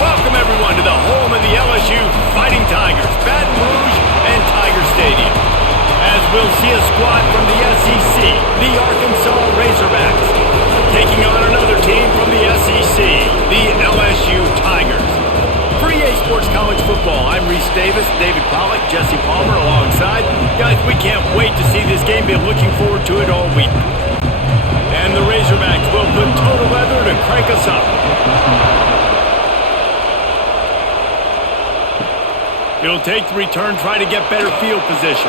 Welcome, everyone, to the home of the LSU Fighting Tigers, Baton Rouge and Tiger Stadium. As we'll see a squad from the SEC, the Arkansas Razorbacks, taking on another team from the SEC, the LSU Tigers. For EA Sports College Football, I'm Reese Davis, David Pollack, Jesse Palmer alongside. Guys, we can't wait to see this game. Been looking forward to it all week. And the Razorbacks will put total leather to crank us up. He'll take the return, try to get better field position.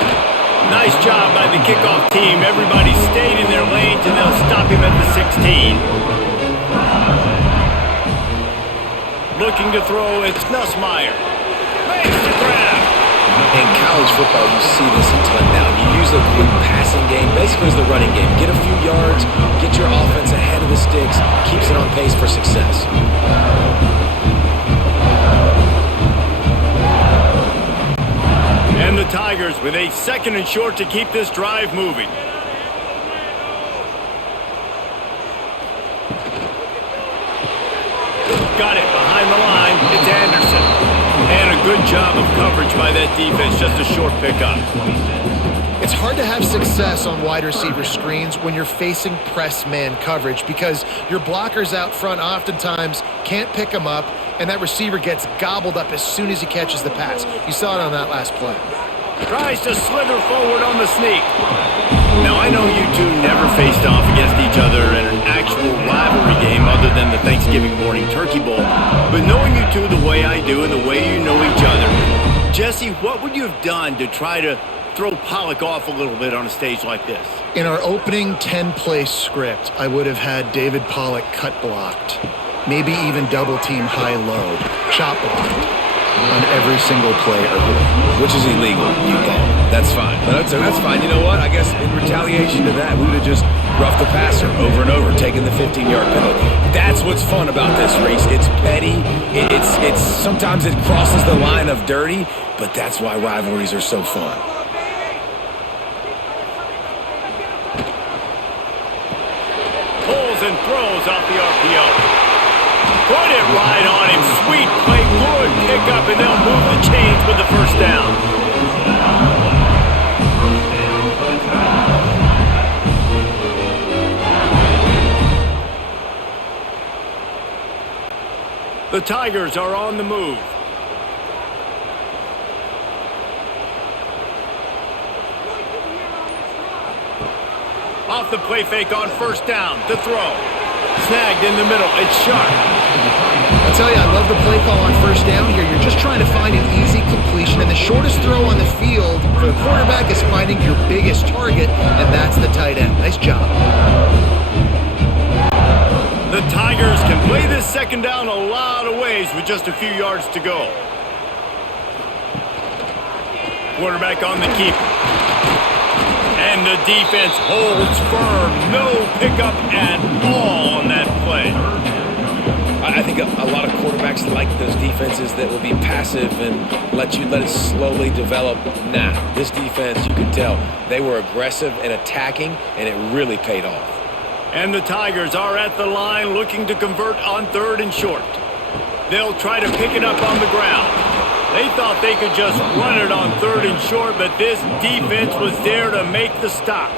Nice job by the kickoff team. Everybody stayed in their lanes, and they'll stop him at the 16. Looking to throw, it's Nussmeier. Makes the grab. In college football, you see this a ton now. You use a quick passing game, basically as the running game. Get a few yards, get your offense ahead of the sticks, keeps it on pace for success. And the Tigers with a 2nd and short to keep this drive moving. Got it behind the line. It's Anderson. And a good job of coverage by that defense. Just a short pickup. It's hard to have success on wide receiver screens when you're facing press man coverage because your blockers out front oftentimes can't pick them up, and that receiver gets gobbled up as soon as he catches the pass. You saw it on that last play. Tries to slither forward on the sneak. Now, I know you two never faced off against each other in an actual rivalry game other than the Thanksgiving morning Turkey Bowl. But knowing you two the way I do and the way you know each other, Jesse, what would you have done to try to throw Pollack off a little bit on a stage like this? In our opening 10-play script, I would have had David Pollack cut blocked, maybe even double-team high-low, chop blocked on every single play early. Which is illegal, you thought. That's fine. That's fine. You know what? I guess in retaliation to that, we would have just roughed the passer over and over, taking the 15-yard penalty. That's what's fun about this race. It's petty. It's sometimes it crosses the line of dirty, but that's why rivalries are so fun. Pulls and throws off the RPO. Put it right on him. Sweet play, good pickup, and they'll move the chains with the first down. The Tigers are on the move. Off the play fake on first down. The throw. Snagged in the middle. It's sharp. I'll tell you, I love the play call on first down here. You're just trying to find an easy completion, and the shortest throw on the field for the quarterback is finding your biggest target, and that's the tight end. Nice job. The Tigers can play this second down a lot of ways with just a few yards to go. Quarterback on the keeper. And the defense holds firm. No pickup at all on that play. I think a lot of quarterbacks like those defenses that will be passive and let it slowly develop. Nah, this defense, you can tell, they were aggressive and attacking, and it really paid off. And the Tigers are at the line looking to convert on 3rd and short. They'll try to pick it up on the ground. They thought they could just run it on 3rd and short, but this defense was there to make the stop.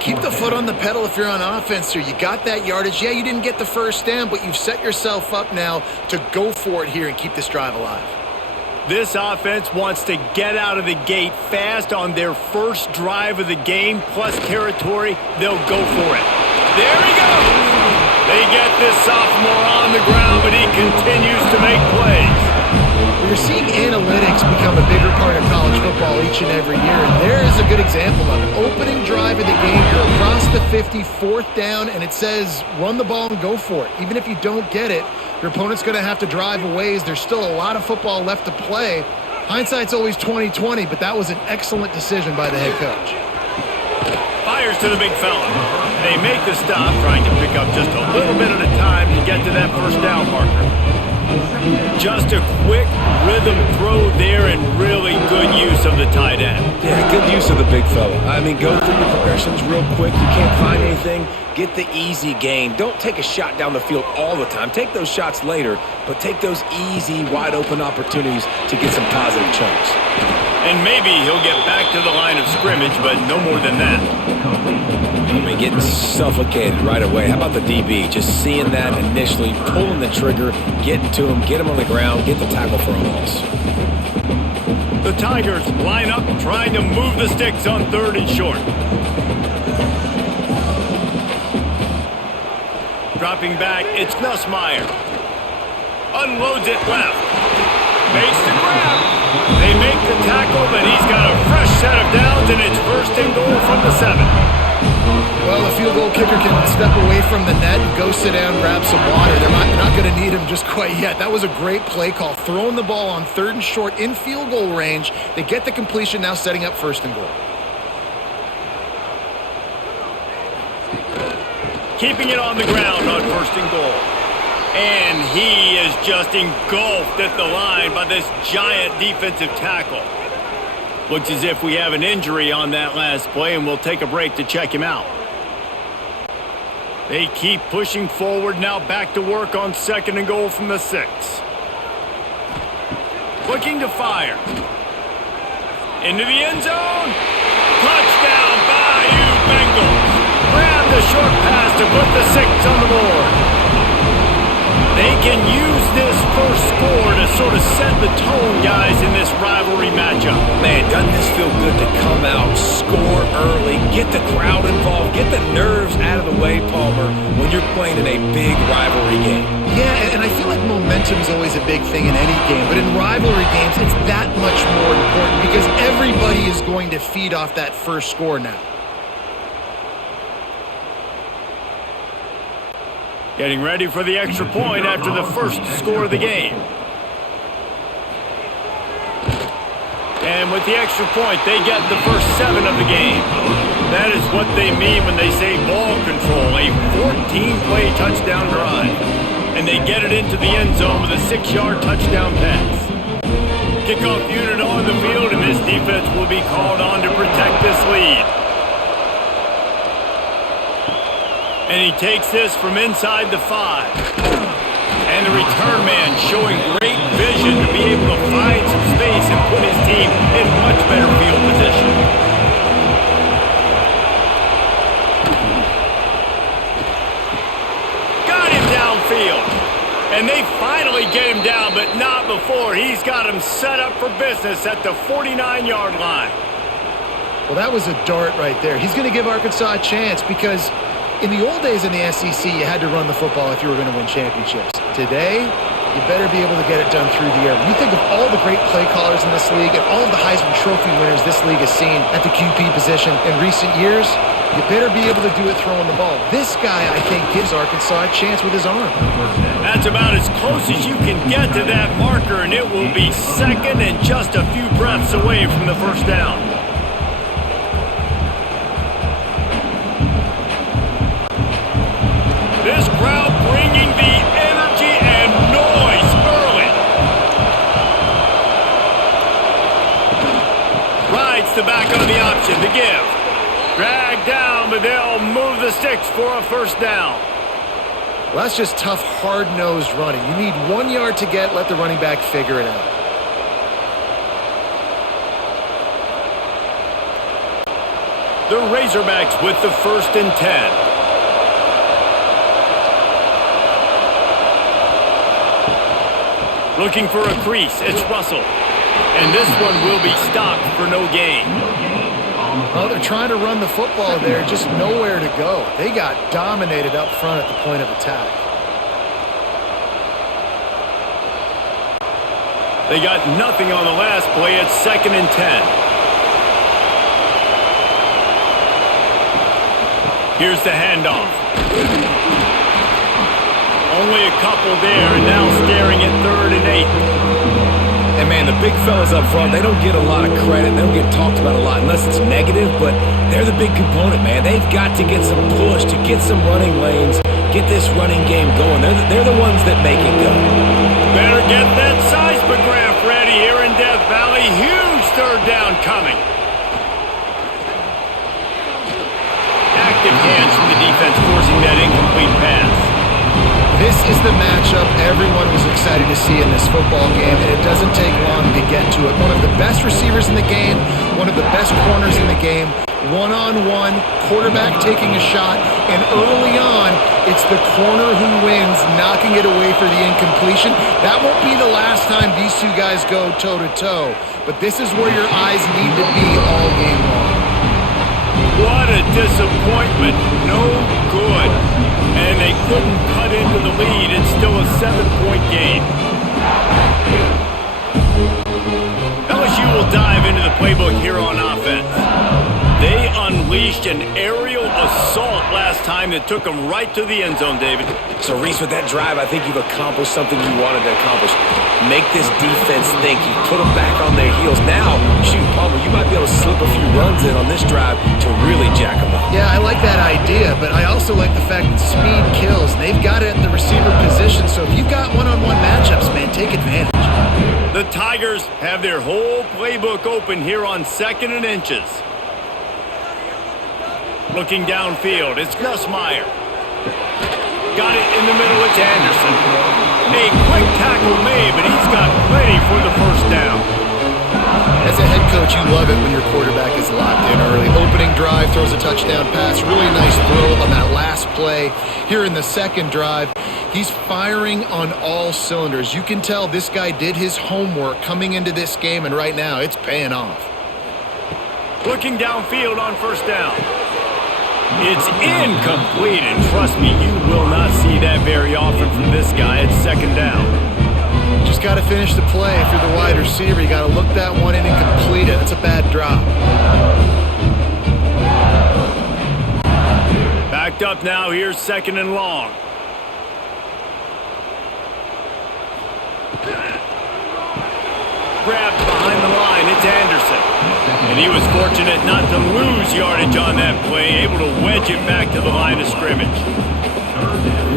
Keep the foot on the pedal if you're on offense here. You got that yardage. Yeah, you didn't get the first down, but you've set yourself up now to go for it here and keep this drive alive. This offense wants to get out of the gate fast on their first drive of the game, plus territory. They'll go for it. There he goes. They get this sophomore on the ground, but he continues to make plays. We're seeing analytics become a bigger part of college football each and every year, and there is a good example of it. Opening drive of the game, you're across the 50, 4th down, and it says run the ball and go for it. Even if you don't get it, your opponent's going to have to drive a ways. There's still a lot of football left to play. Hindsight's always 20/20, but that was an excellent decision by the head coach. Fires to the big fella. They make the stop, trying to pick up just a little bit at a time to get to that first down marker. Just a quick rhythm throw there and really good use of the tight end. Yeah, good use of the big fella. I mean, go through your progressions real quick. You can't find anything. Get the easy gain. Don't take a shot down the field all the time. Take those shots later, but take those easy, wide-open opportunities to get some positive chunks. And maybe he'll get back to the line of scrimmage, but no more than that. I mean, getting suffocated right away. How about the DB? Just seeing that initially, pulling the trigger, getting to him, get him on the ground, get the tackle for a loss. The Tigers line up, trying to move the sticks on 3rd and short. Dropping back, it's Nussmeier. Unloads it left. Makes the grab. They make the tackle, but he's got a fresh set of downs, and it's 1st and goal from the 7. Well, the field goal kicker can step away from the net and go sit down, grab some water. They're not going to need him just quite yet. That was a great play call. Throwing the ball on 3rd and short in field goal range. They get the completion, now setting up 1st and goal. Keeping it on the ground on 1st and goal. And he is just engulfed at the line by this giant defensive tackle. Looks as if we have an injury on that last play, and we'll take a break to check him out. They keep pushing forward, now back to work on 2nd and goal from the 6. Looking to fire. Into the end zone. Touchdown, Bayou Bengals. Grab the short pass to put the 6 on the board. They can use this first score to sort of set the tone, guys, in this rivalry matchup. Man, doesn't this feel good to come out, score early, get the crowd involved, get the nerves out of the way, Palmer, when you're playing in a big rivalry game? Yeah, and I feel like momentum's always a big thing in any game, but in rivalry games, it's that much more important because everybody is going to feed off that first score now. Getting ready for the extra point after the first score of the game. And with the extra point, they get the first 7 of the game. That is what they mean when they say ball control, a 14-play touchdown drive. And they get it into the end zone with a 6-yard touchdown pass. Kickoff unit on the field, and this defense will be called on to protect this lead. And he takes this from inside the 5. And the return man showing great vision to be able to find some space and put his team in much better field position. Got him downfield. And they finally get him down, but not before. He's got him set up for business at the 49-yard line. Well, that was a dart right there. He's going to give Arkansas a chance because in the old days in the SEC, you had to run the football if you were going to win championships. Today, you better be able to get it done through the air. When you think of all the great play callers in this league and all of the Heisman Trophy winners this league has seen at the QB position in recent years, you better be able to do it throwing the ball. This guy, I think, gives Arkansas a chance with his arm. That's about as close as you can get to that marker, and it will be 2nd and just a few breaths away from the first down. This crowd bringing the energy and noise early. Rides the back on the option to give. Dragged down, but they'll move the sticks for a first down. Well, that's just tough, hard-nosed running. You need 1 yard to get, let the running back figure it out. The Razorbacks with the 1st and 10. Looking for a crease, it's Russell. And this one will be stopped for no gain. Well, they're trying to run the football there, just nowhere to go. They got dominated up front at the point of attack. They got nothing on the last play. It's 2nd and 10. Here's the handoff. Only a couple there, and now staring at 3rd and 8. And man, the big fellas up front, they don't get a lot of credit. They don't get talked about a lot unless it's negative, but they're the big component, man. They've got to get some push, to get some running lanes, get this running game going. They're the ones that make it go. Get that seismograph ready here in Death Valley. Huge third down coming. Active hands from the defense forcing that incomplete pass. This is the matchup everyone was excited to see in this football game, and it doesn't take long to get to it. One of the best receivers in the game, one of the best corners in the game, one-on-one, quarterback taking a shot, and early on, it's the corner who wins, knocking it away for the incompletion. That won't be the last time these two guys go toe-to-toe, but this is where your eyes need to be all game long. What a disappointment. No good. And they couldn't cut into the lead. It's still a 7-point game. LSU will dive into the playbook here on offense. They unleashed an aerial assault last time that took them right to the end zone, David. So, Reese, with that drive, I think you've accomplished something you wanted to accomplish. Make this defense think. You put them back on their heels. Now, shoot, Palmer, you might be able to slip a few runs in on this drive to really jack them up. Yeah, I like that idea, but I also like the fact that speed kills. They've got it at the receiver position, so if you've got one-on-one matchups, man, take advantage. The Tigers have their whole playbook open here on 2nd and inches. Looking downfield, it's Nussmeier. Got it in the middle, it's Anderson. A quick tackle made, but he's got plenty for the first down. As a head coach, you love it when your quarterback is locked in early. Opening drive, throws a touchdown pass. Really nice throw on that last play. Here in the second drive, he's firing on all cylinders. You can tell this guy did his homework coming into this game, and right now it's paying off. Looking downfield on first down. It's incomplete, and trust me, you will not see that very often from this guy. It's 2nd down. Just got to finish the play. If you're the wide receiver, you got to look that one in and complete it. That's a bad drop. Backed up now. Here's 2nd and long. Grabbed behind the line. It's Anderson. And he was fortunate not to lose yardage on that play, able to wedge it back to the line of scrimmage.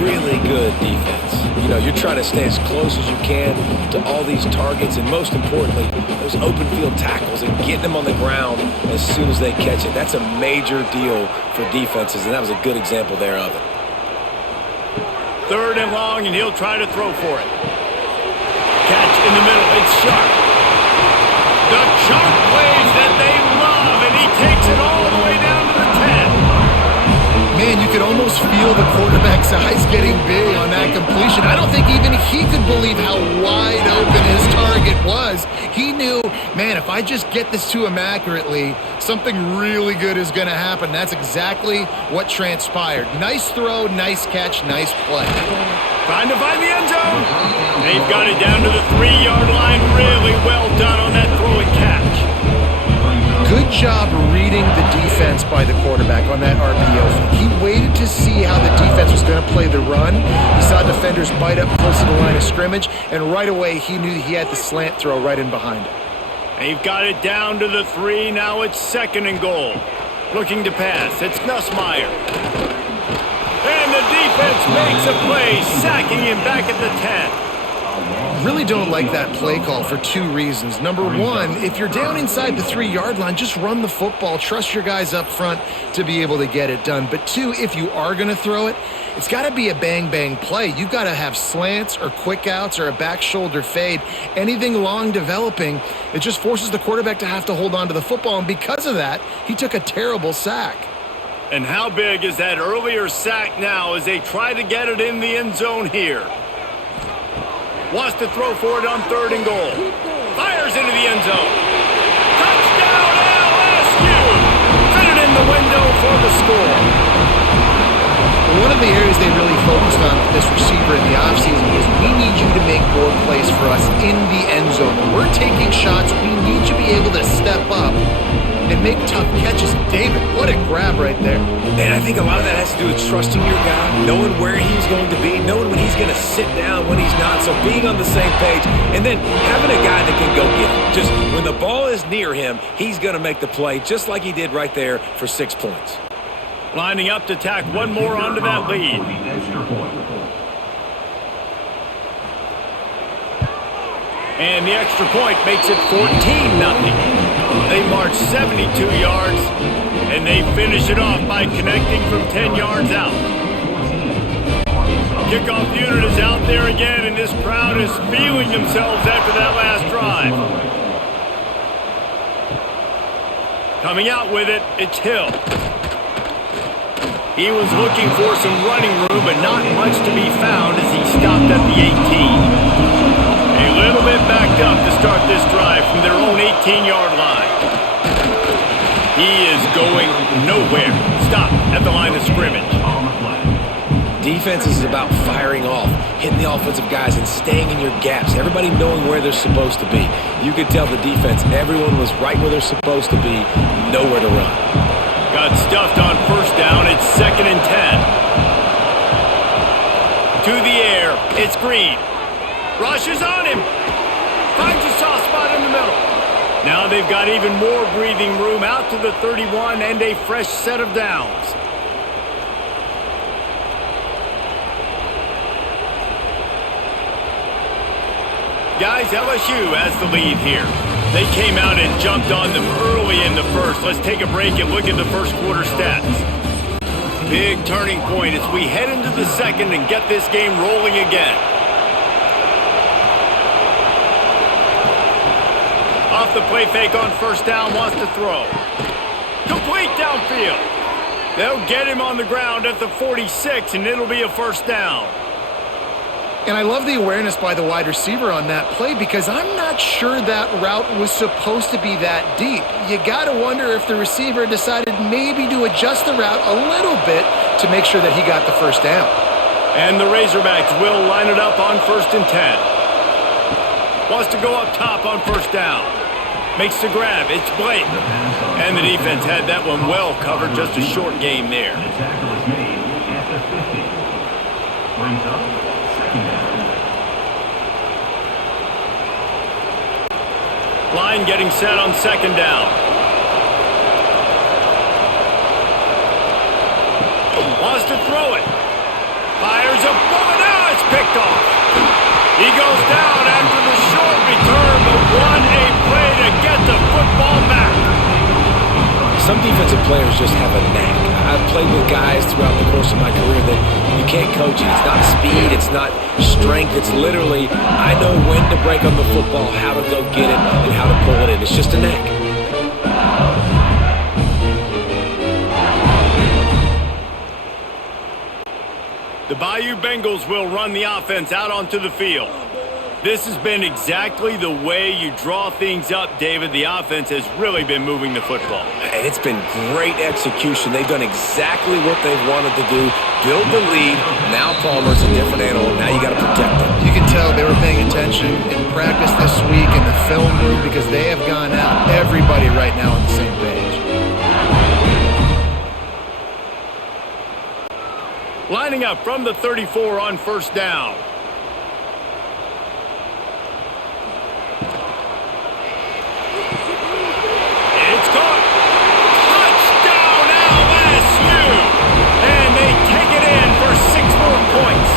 Really good defense. You know, you're trying to stay as close as you can to all these targets, and most importantly, those open field tackles and getting them on the ground as soon as they catch it. That's a major deal for defenses, and that was a good example there of it. 3rd and long, and he'll try to throw for it. Catch in the middle. It's Sharp. The chunk plays that they love, and he takes it all the way down to the 10. Man, you could almost feel the quarterback's eyes getting big on that completion. I don't think even he could believe how wide open his target was. He knew, man, if I just get this to him accurately, something really good is going to happen. That's exactly what transpired. Nice throw, nice catch, nice play. Trying to find the end zone. They've got it down to the 3-yard line. Really well done on that throw and catch. Good job reading the defense by the quarterback on that RPO. He waited to see how the defense was going to play the run. He saw defenders bite up close to the line of scrimmage, and right away he knew he had the slant throw right in behind him. They've got it down to the 3. Now it's 2nd and goal. Looking to pass. It's Nussmeier. And the defense makes a play, sacking him back at the 10. Really don't like that play call for 2 reasons. Number one, if you're down inside the 3-yard line, just run the football. Trust your guys up front to be able to get it done. But 2, if you are going to throw it, it's got to be a bang-bang play. You've got to have slants or quick outs or a back shoulder fade. Anything long developing, it just forces the quarterback to have to hold on to the football. And because of that, he took a terrible sack. And how big is that earlier sack now as they try to get it in the end zone here? Wants to throw for it on 3rd and goal. Fires into the end zone. Touchdown LSU! Fit it in the window for the score. One of the areas they really focused on this receiver in the offseason is we need you to make more plays for us in the end zone. When we're taking shots, we need you to be able to step up and make tough catches. David, what a grab right there. And I think a lot of that has to do with trusting your guy, knowing where he's going to be, knowing when he's going to sit down, when he's not, so being on the same page, and then having a guy that can go get it. Just when the ball is near him, he's going to make the play, just like he did right there for 6 points. Lining up to tack one more onto that lead. And the extra point makes it 14-0. They march 72 yards, and they finish it off by connecting from 10 yards out. Kickoff unit is out there again, and this crowd is feeling themselves after that last drive. Coming out with it, it's Hill. He was looking for some running room, but not much to be found as he stopped at the 18. A little bit backed up to start this drive from their own 18-yard line. He is going nowhere. Stop at the line of scrimmage. Defense is about firing off, hitting the offensive guys, and staying in your gaps. Everybody knowing where they're supposed to be. You could tell the defense, everyone was right where they're supposed to be, nowhere to run. Got stuffed on first down. It's 2nd and 10. To the air. It's Green. Rushes on him. Finds a soft spot in the middle. Now they've got even more breathing room out to the 31 and a fresh set of downs. Guys, LSU has the lead here. They came out and jumped on them early in the first. Let's take a break and look at the first quarter stats. Big turning point as we head into the second and get this game rolling again. Off the play fake on first down, wants to throw. Complete downfield. They'll get him on the ground at the 46, and it'll be a first down. And I love the awareness by the wide receiver on that play because I'm not sure that route was supposed to be that deep. You got to wonder if the receiver decided maybe to adjust the route a little bit to make sure that he got the first down. And the Razorbacks will line it up on 1st and 10. Wants to go up top on first down. Makes the grab. It's Blake. And the defense had that one well covered. Just a short game there. The tackle is made at the 50. Brings up second down. Line getting set on 2nd down. Wants to throw it. Fires a bullet. Now it's picked off. He goes down after the short return, but what a play to get the football back. Some defensive players just have a knack. I've played with guys throughout the course of my career that you can't coach it. It's not speed, it's not strength. It's literally, I know when to break on the football, how to go get it, and how to pull it in. It's just a knack. The Bayou Bengals will run the offense out onto the field. This has been exactly the way you draw things up, David. The offense has really been moving the football. And it's been great execution. They've done exactly what they've wanted to do. Build the lead. Now Palmer's a different animal. Now you got to protect him. You can tell they were paying attention in practice this week in the film room because they have gone out. Everybody right now on the same page. Lining up from the 34 on first down. It's caught. Touchdown LSU! And they take it in for 6 more points.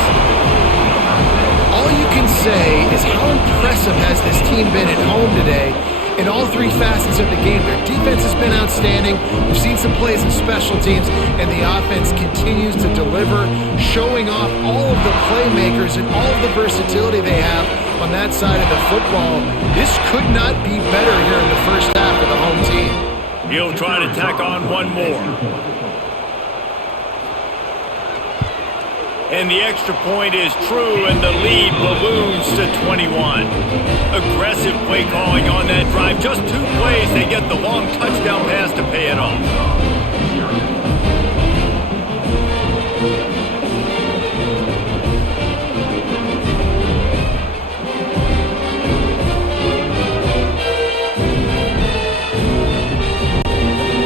All you can say is how impressive has this team been at home today in all 3 facets of the game. Their defense has been outstanding. We've seen some plays in special teams, and the offense continues to deliver, showing off all of the playmakers and all of the versatility they have on that side of the football. This could not be better here in the first half of the home team. He'll try to tack on one more. And the extra point is true, and the lead balloons to 21. Aggressive play calling on that drive. Just 2 plays, they get the long touchdown pass to pay it off.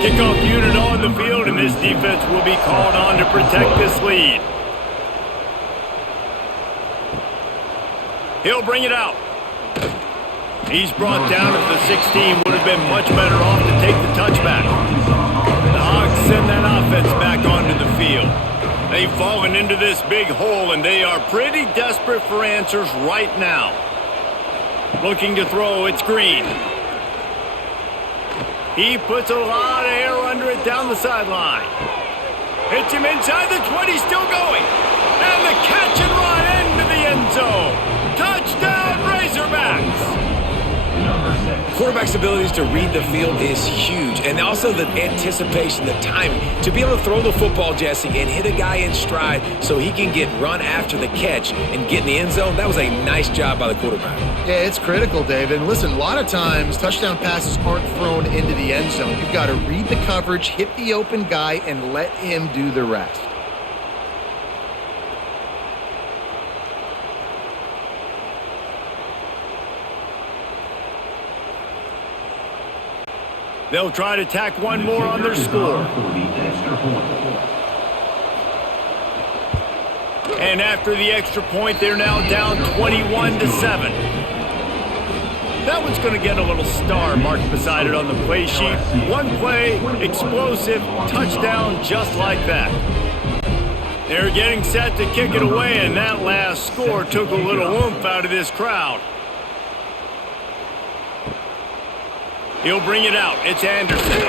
Kickoff unit on the field, and this defense will be called on to protect this lead. He'll bring it out. He's brought down at the 16. Would have been much better off to take the touchback. The Hogs send that offense back onto the field. They've fallen into this big hole, and they are pretty desperate for answers right now. Looking to throw, it's Green. He puts a lot of air under it down the sideline. Hits him inside the 20, still going. And the catch and run into the end zone. Touchdown, Razorbacks! Quarterback's abilities to read the field is huge, and also the anticipation, the timing. To be able to throw the football, Jesse, and hit a guy in stride so he can get run after the catch and get in the end zone, that was a nice job by the quarterback. Yeah, it's critical, David. And listen, a lot of times touchdown passes aren't thrown into the end zone. You've got to read the coverage, hit the open guy, and let him do the rest. They'll try to tack one more on their score. And after the extra point, they're now down 21-7. That one's going to get a little star marked beside it on the play sheet. One play, explosive, touchdown, just like that. They're getting set to kick it away, and that last score took a little oomph out of this crowd. He'll bring it out. It's Anderson.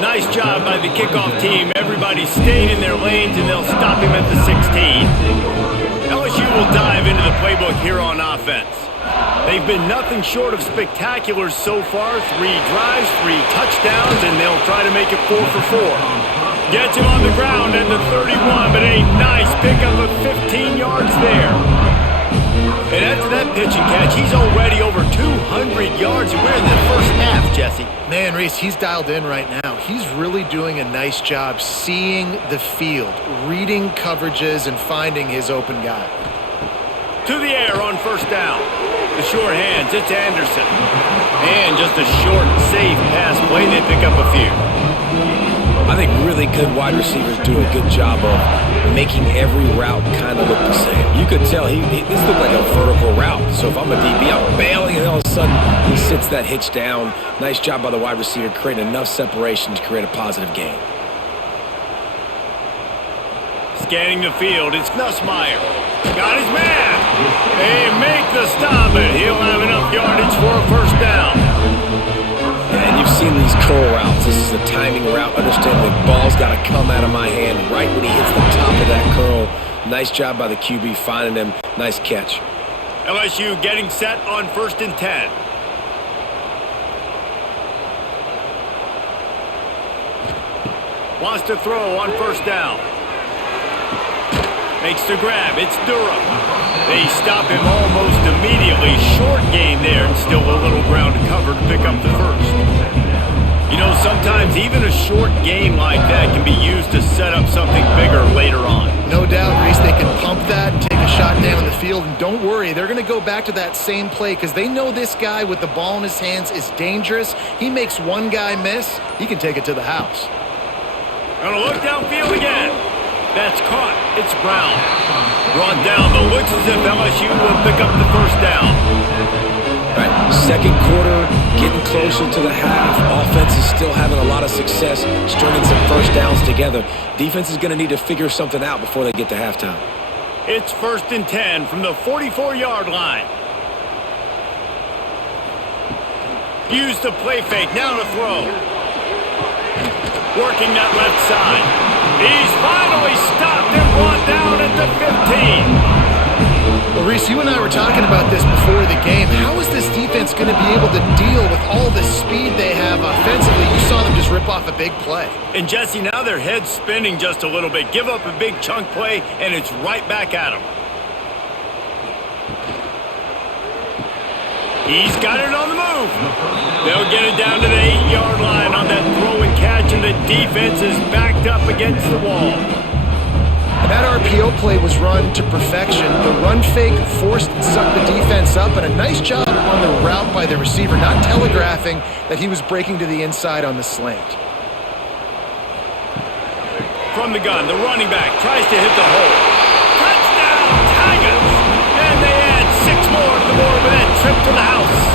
Nice job by the kickoff team. Everybody stayed in their lanes, and they'll stop him at the 16. LSU will dive into the playbook here on offense. They've been nothing short of spectacular so far. 3 drives, 3 touchdowns, and they'll try to make it 4 for 4. Gets him on the ground at the 31, but a nice pickup of 15 yards there. And after that pitch and catch, he's already over 200 yards, and we're in the first half, Jesse. Man, Reese, he's dialed in right now. He's really doing a nice job seeing the field, reading coverages, and finding his open guy. To the air on first down. The short hands, it's Anderson. And just a short, safe pass play, they pick up a few. I think really good wide receivers do a good job of making every route kind of look the same. You could tell this looked like a vertical route. So if I'm a DB, I'm bailing, and all of a sudden he sits that hitch down. Nice job by the wide receiver, creating enough separation to create a positive gain. Scanning the field, it's Nussmeier. Got his man. They make the stop, and he'll have enough yardage for a first down. And you've seen these curl routes. This is a timing route. Understand the ball's got to come out of my hand right when he hits the top of that curl. Nice job by the QB finding him. Nice catch. LSU getting set on 1st and 10. Wants to throw on first down. Makes the grab. It's Durham. They stop him almost immediately. Short gain there, and still a little ground to cover to pick up the first. You know, sometimes even a short game like that can be used to set up something bigger later on. No doubt, Reese, they can pump that and take a shot down the field. And don't worry, they're going to go back to that same play because they know this guy with the ball in his hands is dangerous. He makes one guy miss, he can take it to the house. Gonna look downfield again. That's caught. It's Brown. Brought down, but looks as if LSU will pick up the first down. Right. Second quarter, getting closer to the half. Offense is still having a lot of success stringing some first downs together. Defense is going to need to figure something out before they get to halftime. It's 1st and 10 from the 44-yard line. Use the play fake. Now to throw. Working that left side. He's finally stopped and brought down at the 15. Well, Reese, you and I were talking about this before the game. How is this defense going to be able to deal with all the speed they have offensively? You saw them just rip off a big play. And, Jesse, now their head's spinning just a little bit. Give up a big chunk play, and it's right back at them. He's got it on the move. They'll get it down to the 8-yard line on that throw and catch, and the defense is backed up against the wall. And that RPO play was run to perfection. The run fake forced and sucked the defense up, and a nice job on the route by the receiver, not telegraphing that he was breaking to the inside on the slant. From the gun, the running back tries to hit the hole. Touchdown, Tigers! And they add 6 more to the board with that trip to the house.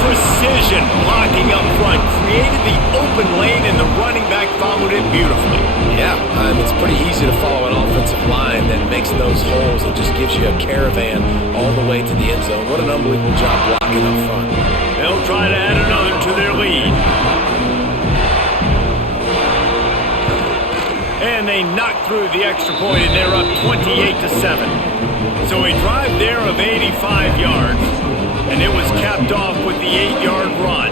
Precision blocking up front created the open lane, and the running back followed it beautifully. Yeah, it's pretty easy to follow an offensive line that makes those holes and just gives you a caravan all the way to the end zone. What an unbelievable job blocking up front. They'll try to add another to their lead. And they knock through the extra point, and they're up 28-7. So a drive there of 85 yards, and it was capped off with the 8-yard run.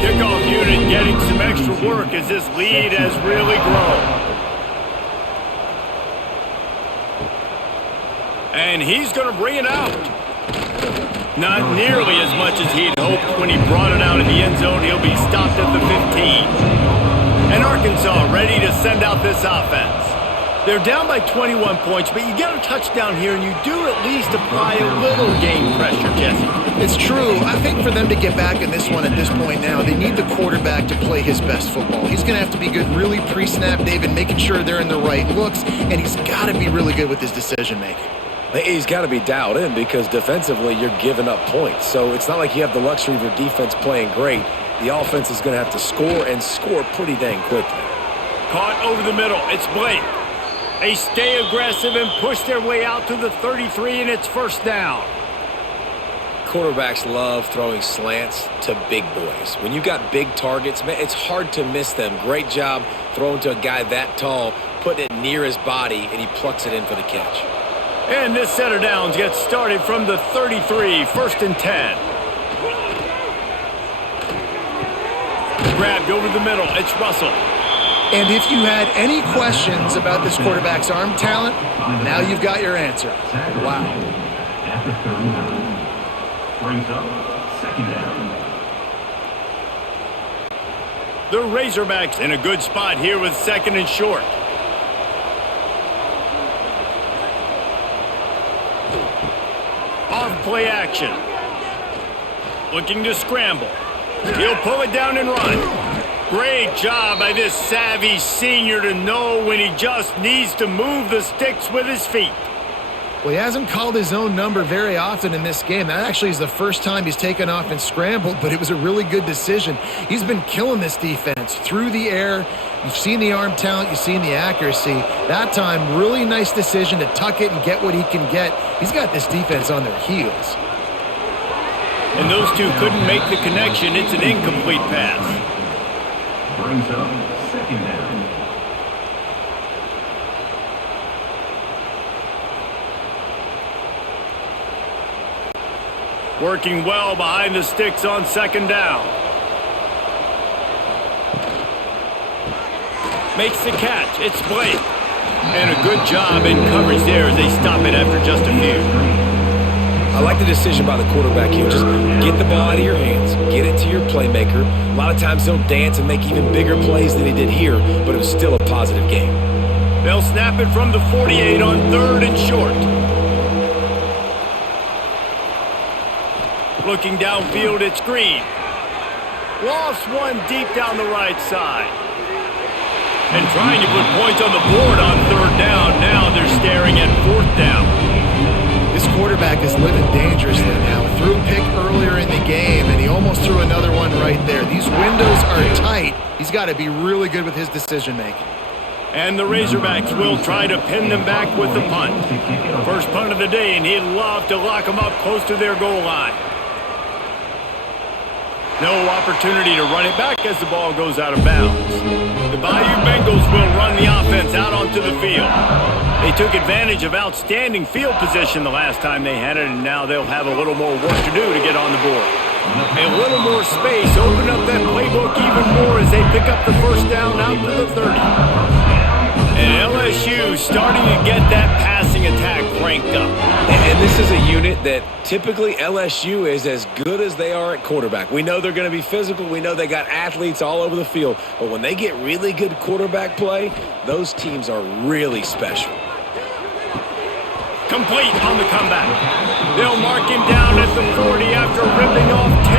Kickoff unit getting some extra work as this lead has really grown. And he's going to bring it out. Not nearly as much as he'd hoped when he brought it out in the end zone. He'll be stopped at the 15. And Arkansas ready to send out this offense. They're down by 21 points, but you get a touchdown here, and you do at least apply a little game pressure, Jesse. It's true. I think for them to get back in this one at this point now, they need the quarterback to play his best football. He's going to have to be good really pre-snap, David, making sure they're in the right looks, and he's got to be really good with his decision-making. He's got to be dialed in because defensively you're giving up points. So it's not like you have the luxury of your defense playing great. The offense is going to have to score and score pretty dang quickly. Caught over the middle. It's Blake. They stay aggressive and push their way out to the 33, and it's first down. Quarterbacks love throwing slants to big boys. When you got big targets, man, it's hard to miss them. Great job throwing to a guy that tall, putting it near his body, and he plucks it in for the catch. And this set of downs gets started from the 33, first and 10. Grabbed over the middle. It's Russell. And if you had any questions about this quarterback's arm talent, now you've got your answer. Wow. At the 39. Brings up second down. The Razorbacks in a good spot here with second and short. Off play action. Looking to scramble. He'll pull it down and run. Great job by this savvy senior to know when he just needs to move the sticks with his feet. Well, he hasn't called his own number very often in this game. That actually is the first time he's taken off and scrambled, but it was a really good decision. He's been killing this defense through the air. You've seen the arm talent, you've seen the accuracy. That time, really nice decision to tuck it and get what he can get. He's got this defense on their heels. And those two couldn't make the connection. It's an incomplete pass. Brings up second down. Working well behind the sticks on second down. Makes the catch. It's Blake. And a good job in coverage there as they stop it after just a few. I like the decision by the quarterback here. Just get the ball out of your hands. Get it to your playmaker. A lot of times he'll dance and make even bigger plays than he did here, but it was still a positive game. They'll snap it from the 48 on third and short. Looking downfield, it's Green. Lofts one deep down the right side. And trying to put points on the board on third down. Now they're staring at fourth down. This quarterback is living dangerously now. Threw a pick earlier in the game, and he almost threw another one right there. These windows are tight. He's got to be really good with his decision-making. And the Razorbacks will try to pin them back with the punt. First punt of the day, and he'd love to lock them up close to their goal line. No opportunity to run it back as the ball goes out of bounds. The Bayou Bengals will run the offense out onto the field. They took advantage of outstanding field position the last time they had it, and now they'll have a little more work to do to get on the board. A little more space, open up that playbook even more as they pick up the first down out to the 30. And LSU starting to get that passing attack cranked up. And this is a unit that typically LSU is as good as they are at quarterback. We know they're going to be physical. We know they got athletes all over the field. But when they get really good quarterback play, those teams are really special. Complete on the comeback. They'll mark him down at the 40 after ripping off 10.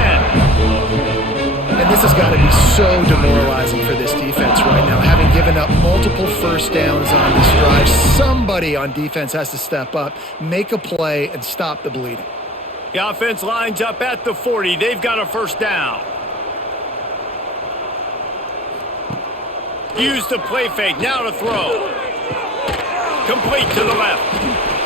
And this has got to be so demoralizing for this defense right now, having given given up multiple first downs on this drive. Somebody on defense has to step up, make a play, and stop the bleeding. The offense lines up at the 40. They've got a first down. Use the play fake. Now to throw. Complete to the left.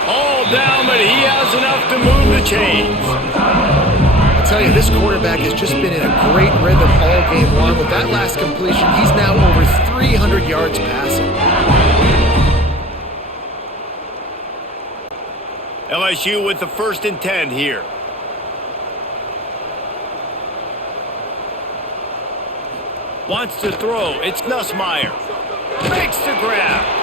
All down, but he has enough to move the chains. I tell you, this quarterback has just been in a great rhythm all game long. With that last completion, he's now over 300 yards passing. LSU with the 1st and 10 here. Wants to throw. It's Nussmeier. Makes the grab.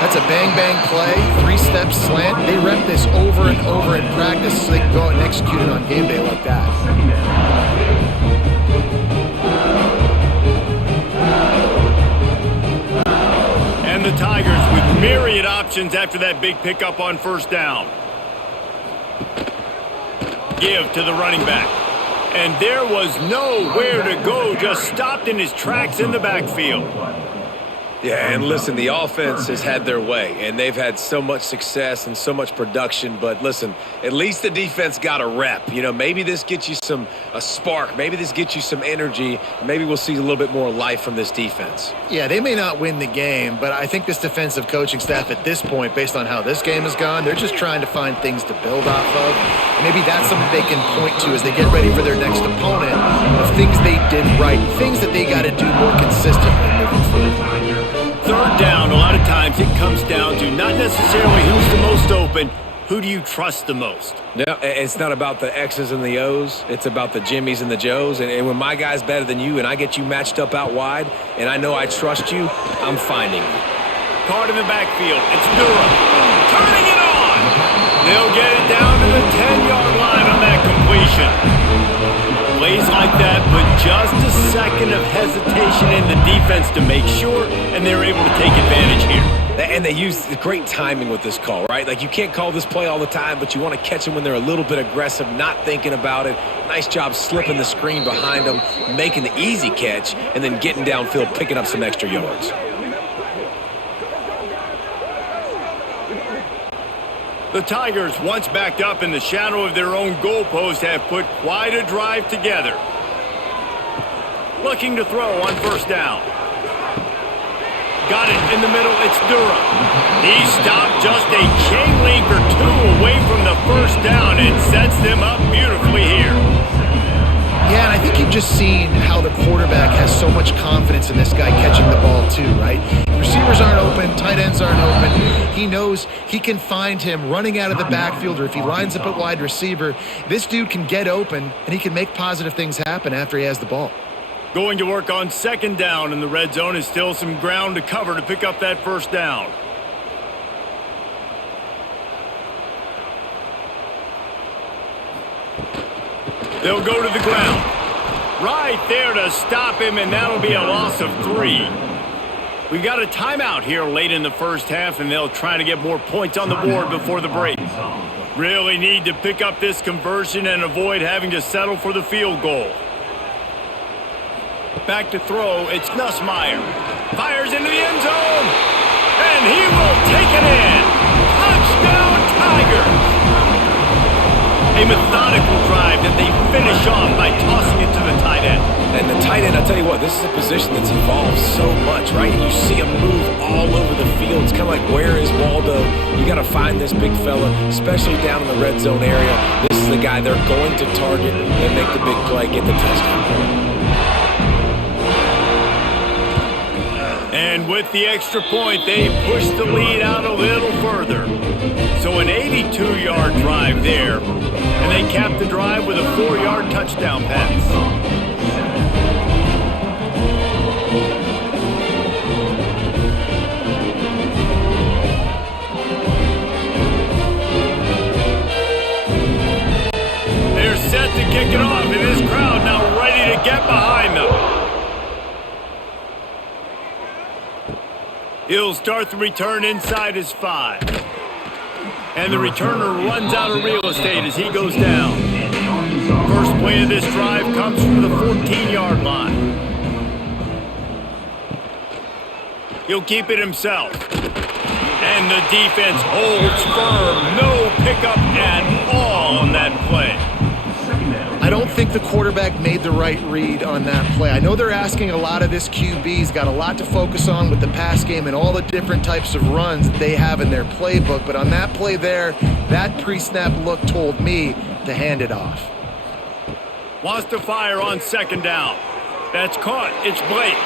That's a bang-bang play, 3-step slant. They rep this over and over in practice so they can go out and execute it on game day like that. And the Tigers with myriad options after that big pickup on first down. Give to the running back. And there was nowhere to go, just stopped in his tracks in the backfield. Yeah, and listen, the offense has had their way, and they've had so much success and so much production. But listen, at least the defense got a rep. You know, maybe this gets you a spark. Maybe this gets you some energy. Maybe we'll see a little bit more life from this defense. Yeah, they may not win the game, but I think this defensive coaching staff at this point, based on how this game has gone, they're just trying to find things to build off of. Maybe that's something they can point to as they get ready for their next opponent, of things they did right, things that they got to do more consistently moving forward. Third down, a lot of times it comes down to not necessarily who's the most open, who do you trust the most? No, it's not about the X's and the O's. It's about the Jimmys and the Joes. And when my guy's better than you and I get you matched up out wide and I know I trust you, I'm finding you. Card in the backfield. It's Durham. Turning it on. They'll get it down to the 10-yard line on that completion. Plays like that, but just a second of hesitation in the defense to make sure, and they're able to take advantage here. And they use great timing with this call, right? Like, you can't call this play all the time, but you want to catch them when they're a little bit aggressive, not thinking about it. Nice job slipping the screen behind them, making the easy catch, and then getting downfield, picking up some extra yards. The Tigers, once backed up in the shadow of their own goalpost, have put quite a drive together. Looking to throw on first down. Got it in the middle. It's Durham. He stopped just a chain link or two away from the first down and sets them up beautifully here. Yeah, and I think you've just seen how the quarterback has so much confidence in this guy catching the ball too, right? Receivers aren't open, tight ends aren't open. He knows he can find him running out of the backfield, or if he lines up at wide receiver, this dude can get open and he can make positive things happen after he has the ball. Going to work on second down, and the red zone is still some ground to cover to pick up that first down. They'll go to the ground. Right there to stop him, and that'll be a loss of 3. We've got a timeout here late in the first half, and they'll try to get more points on the board before the break. Really need to pick up this conversion and avoid having to settle for the field goal. Back to throw, it's Nussmeier. Fires into the end zone, and he will take it in. Touchdown, Tigers! A methodical drive that they finish off by tossing it to the tight end. And the tight end, I'll tell you what, this is a position that's evolved so much, right? You see him move all over the field. It's kind of like, where is Waldo? You got to find this big fella, especially down in the red zone area. This is the guy they're going to target and make the big play, get the touchdown. And with the extra point, they push the lead out a little further. So an 82-yard drive there. And they cap the drive with a 4-yard touchdown pass. They're set to kick it off, and this crowd now ready to get behind them. He'll start the return inside his 5. And the returner runs out of real estate as he goes down. First play of this drive comes from the 14-yard line. He'll keep it himself. And the defense holds firm. No pickup at all on that play. I don't think the quarterback made the right read on that play. I know they're asking a lot of this QB. He's got a lot to focus on with the pass game and all the different types of runs that they have in their playbook. But on that play there, that pre-snap look told me to hand it off. Wants to fire on second down. That's caught. It's Blake.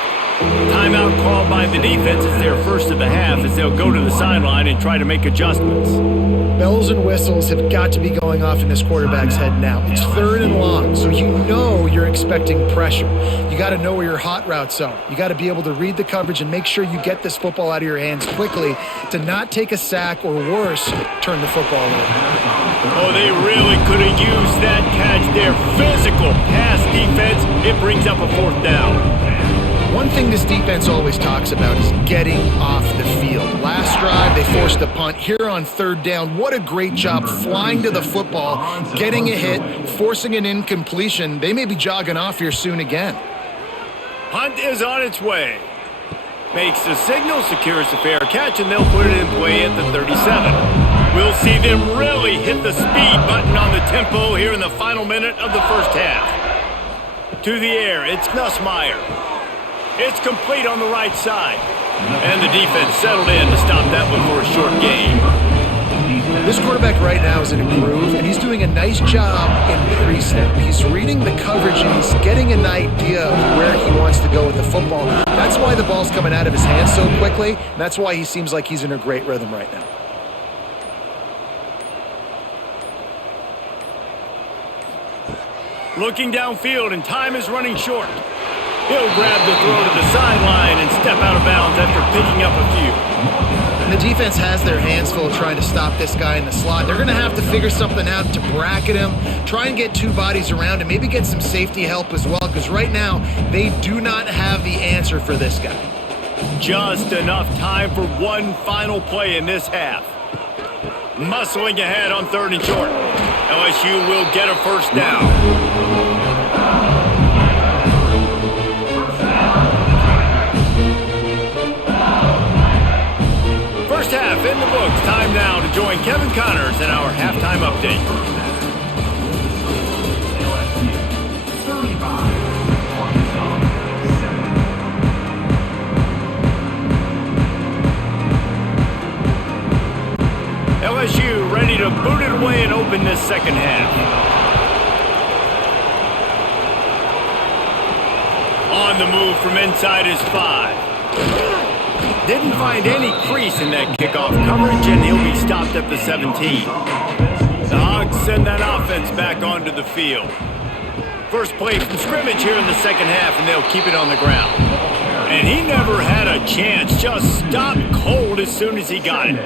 Timeout called by the defense is their first of the half as they'll go to the sideline and try to make adjustments. Bells and whistles have got to be going off in this quarterback's head now. It's 3rd and long, so you know you're expecting pressure. You got to know where your hot routes are. You got to be able to read the coverage and make sure you get this football out of your hands quickly to not take a sack or worse, turn the football over. Oh, they really could have used that catch there. Physical pass defense. It brings up a 4th down. One thing this defense always talks about is getting off the field. Last drive, they forced a punt. Here on 3rd down, what a great job flying to the football, getting a hit, forcing an incompletion. They may be jogging off here soon again. Punt is on its way. Makes the signal, secures the fair catch, and they'll put it in play at the 37. We'll see them really hit the speed button on the tempo here in the final minute of the first half. To the air, it's Nussmeier. It's complete on the right side. And the defense settled in to stop that one for a short gain. This quarterback right now is in a groove, and he's doing a nice job in pre-snap. He's reading the coverage, and he's getting an idea of where he wants to go with the football. That's why the ball's coming out of his hands so quickly, and that's why he seems like he's in a great rhythm right now. Looking downfield, and time is running short. He'll grab the throw to the sideline and step out of bounds after picking up a few. And the defense has their hands full trying to stop this guy in the slot. They're going to have to figure something out to bracket him, try and get 2 bodies around him, maybe get some safety help as well, because right now they do not have the answer for this guy. Just enough time for one final play in this half. Muscling ahead on 3rd and short. LSU will get a 1st down. First half in the books. Time now to join Kevin Connors in our halftime update. LSU ready to boot it away and open this second half. On the move from inside is 5. Didn't find any crease in that kickoff coverage, and he'll be stopped at the 17. The Hogs send that offense back onto the field. First play from scrimmage here in the second half, and they'll keep it on the ground. And he never had a chance, just stopped cold as soon as he got it.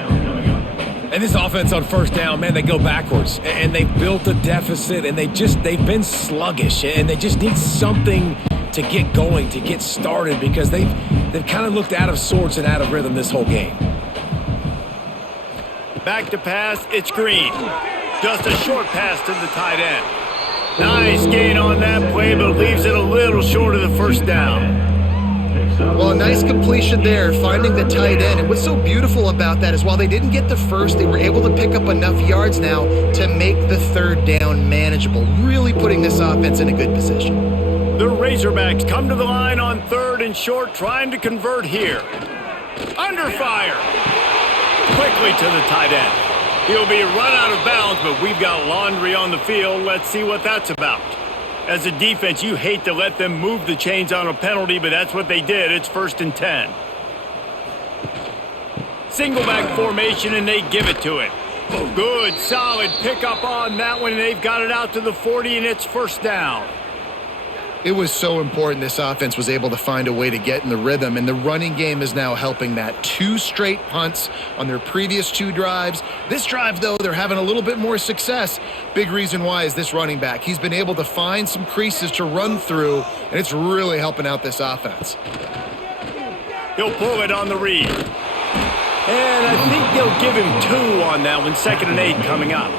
And this offense on 1st down, man, they go backwards. And they've built a deficit, and they've been sluggish, and they just need something to get going, to get started, because they've kind of looked out of sorts and out of rhythm this whole game. Back to pass, it's Green. Just a short pass to the tight end. Nice gain on that play, but leaves it a little short of the 1st down. Well, a nice completion there, finding the tight end. And what's so beautiful about that is while they didn't get the first, they were able to pick up enough yards now to make the 3rd down manageable, really putting this offense in a good position. The Razorbacks come to the line on 3rd and short, trying to convert here. Under fire. Quickly to the tight end. He'll be run out of bounds, but we've got laundry on the field. Let's see what that's about. As a defense, you hate to let them move the chains on a penalty, but that's what they did. It's 1st and 10. Single back formation, and they give it to it. Good, solid pickup on that one, and they've got it out to the 40, and it's 1st down. It was so important this offense was able to find a way to get in the rhythm, and the running game is now helping that. 2 straight punts on their previous 2 drives. This drive, though, they're having a little bit more success. Big reason why is this running back. He's been able to find some creases to run through, and it's really helping out this offense. He'll pull it on the read. And I think they'll give him 2 on that one. 2nd and 8 coming up.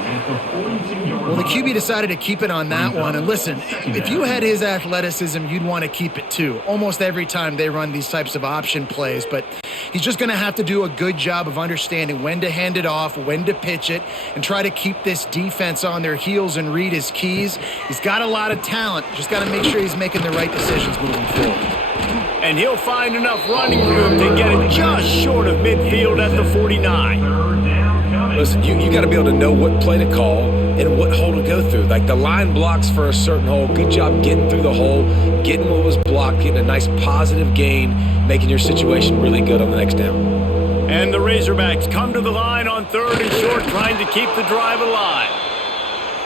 Well, the QB decided to keep it on that one. And listen, if you had his athleticism, you'd want to keep it too. Almost every time they run these types of option plays. But He's just going to have to do a good job of understanding when to hand it off, when to pitch it, and try to keep this defense on their heels and read his keys. He's got a lot of talent. Just got to make sure he's making the right decisions moving forward. And he'll find enough running room to get it just short of midfield at the 49. Listen, you got to be able to know what play to call and what hole to go through. Like the line blocks for a certain hole. Good job getting through the hole, getting what was blocked, getting a nice positive gain, making your situation really good on the next down. And the Razorbacks come to the line on 3rd and short, trying to keep the drive alive.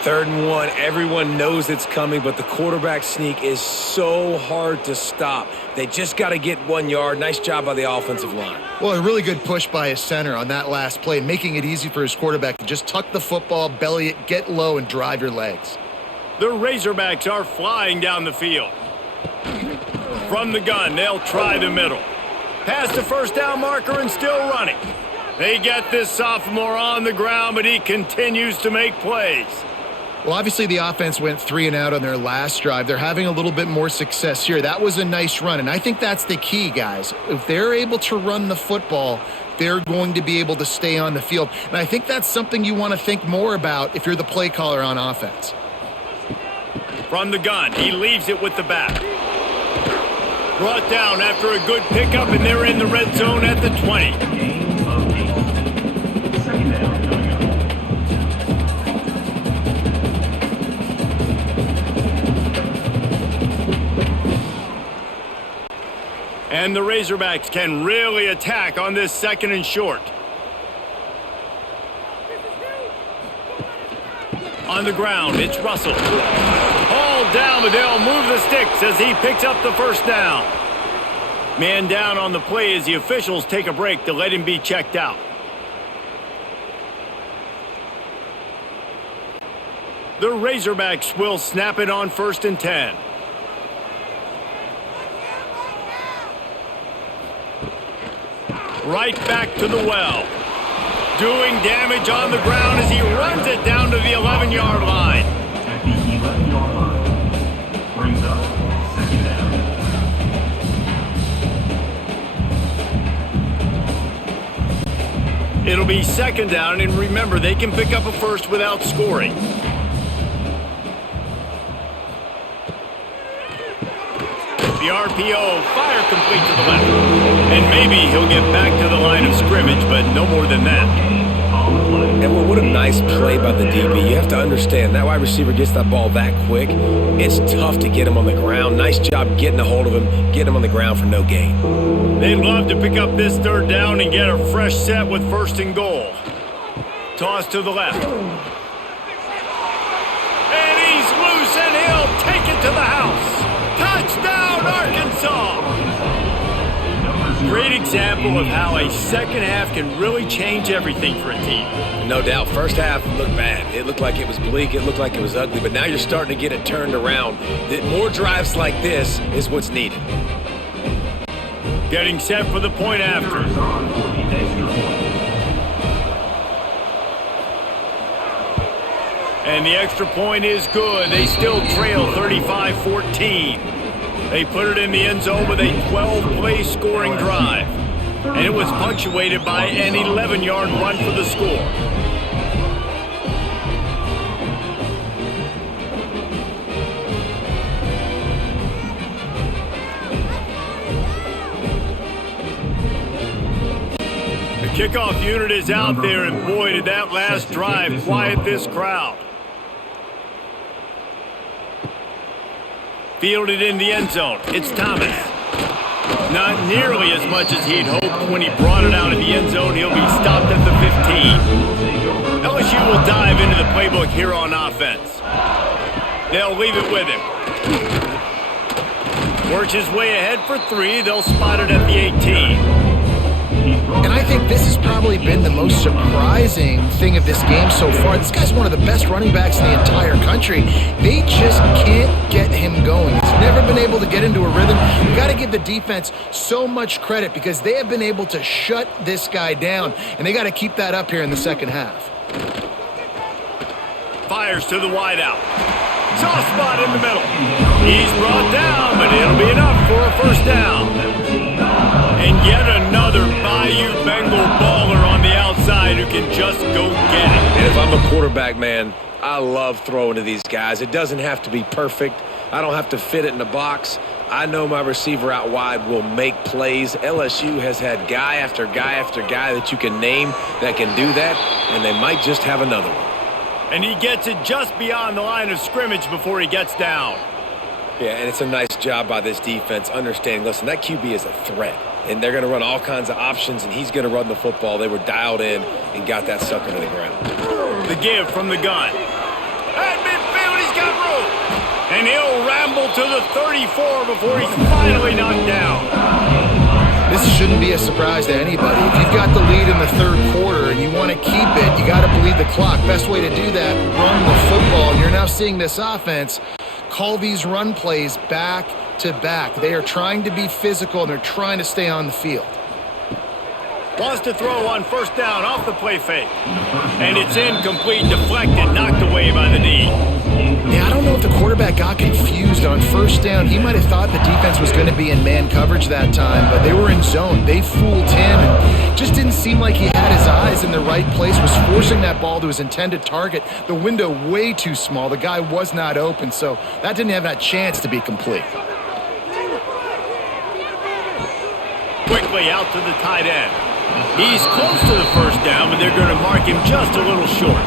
3rd and 1, everyone knows it's coming, but the quarterback sneak is so hard to stop. They just got to get 1 yard. Nice job by the offensive line. Well, a really good push by his center on that last play, making it easy for his quarterback to just tuck the football, belly it, get low, and drive your legs. The Razorbacks are flying down the field. From the gun, they'll try the middle. Past the first down marker and still running. They get this sophomore on the ground, but he continues to make plays. Well, obviously the offense went 3 and out on their last drive. They're having a little bit more success here. That was a nice run, and I think that's the key, guys. If they're able to run the football, they're going to be able to stay on the field. And I think that's something you want to think more about if you're the play caller on offense. From the gun, he leaves it with the back. Brought down after a good pickup, and they're in the red zone at the 20. Second down coming up. And the Razorbacks can really attack on this 2nd and short. On the ground, it's Russell. Hauled down, but they'll move the sticks as he picks up the first down. Man down on the play as the officials take a break to let him be checked out. The Razorbacks will snap it on 1st and 10. Right back to the well. Doing damage on the ground as he runs it down to the 11-yard line. At the 11-yard line. Brings up 2nd down. It'll be 2nd down, and remember, they can pick up a first without scoring. The RPO, fire complete to the left. And maybe he'll get back to the line of scrimmage, but no more than that. And what a nice play by the DB. You have to understand, that wide receiver gets that ball that quick. It's tough to get him on the ground. Nice job getting a hold of him, getting him on the ground for no gain. They'd love to pick up this 3rd down and get a fresh set with 1st and goal. Toss to the left. And he's loose, and he'll take it to the house. Touchdown, Arkansas! Great example of how a second half can really change everything for a team. No doubt. First half looked bad. It looked like it was bleak. It looked like it was ugly. But now you're starting to get it turned around. More drives like this is what's needed. Getting set for the point after. And the extra point is good. They still trail 35-14. They put it in the end zone with a 12-play scoring drive. And it was punctuated by an 11-yard run for the score. The kickoff unit is out there, and boy, did that last drive quiet this crowd. Fielded in the end zone. It's Thomas. Not nearly as much as he'd hoped when he brought it out of the end zone. He'll be stopped at the 15. LSU will dive into the playbook here on offense. They'll leave it with him. Works his way ahead for 3. They'll spot it at the 18. And I think this has probably been the most surprising thing of this game so far. This guy's one of the best running backs in the entire country. They just can't get him going. He's never been able to get into a rhythm. You got to give the defense so much credit because they have been able to shut this guy down, and they got to keep that up here in the second half. Fires to the wideout. Soft spot in the middle. He's brought down, but it'll be enough for a first down. And yet another and just go get it. And if I'm a quarterback, man, I love throwing to these guys. It doesn't have to be perfect. I don't have to fit it in the box. I know my receiver out wide will make plays. LSU has had guy after guy after guy that you can name that can do that, and they might just have another one. And he gets it just beyond the line of scrimmage before he gets down. Yeah, and it's a nice job by this defense understanding, listen, that QB is a threat, and they're going to run all kinds of options, and he's going to run the football. They were dialed in and got that sucker to the ground. The give from the gun. At midfield, he's got room. And he'll ramble to the 34 before he's finally knocked down. This shouldn't be a surprise to anybody. If you've got the lead in the third quarter and you want to keep it, you got to bleed the clock. Best way to do that, run the football. And you're now seeing this offense call these run plays back to back. They are trying to be physical, and they're trying to stay on the field. Wants to throw on first down off the play fake. And it's incomplete, deflected, knocked away by the knee. Yeah, I don't know if the quarterback got confused on first down. He might have thought the defense was going to be in man coverage that time, but they were in zone. They fooled him, and just didn't seem like he had his eyes in the right place, was forcing that ball to his intended target. The window way too small. The guy was not open, so that didn't have that chance to be complete. Quickly out to the tight end. He's close to the first down, but they're going to mark him just a little short.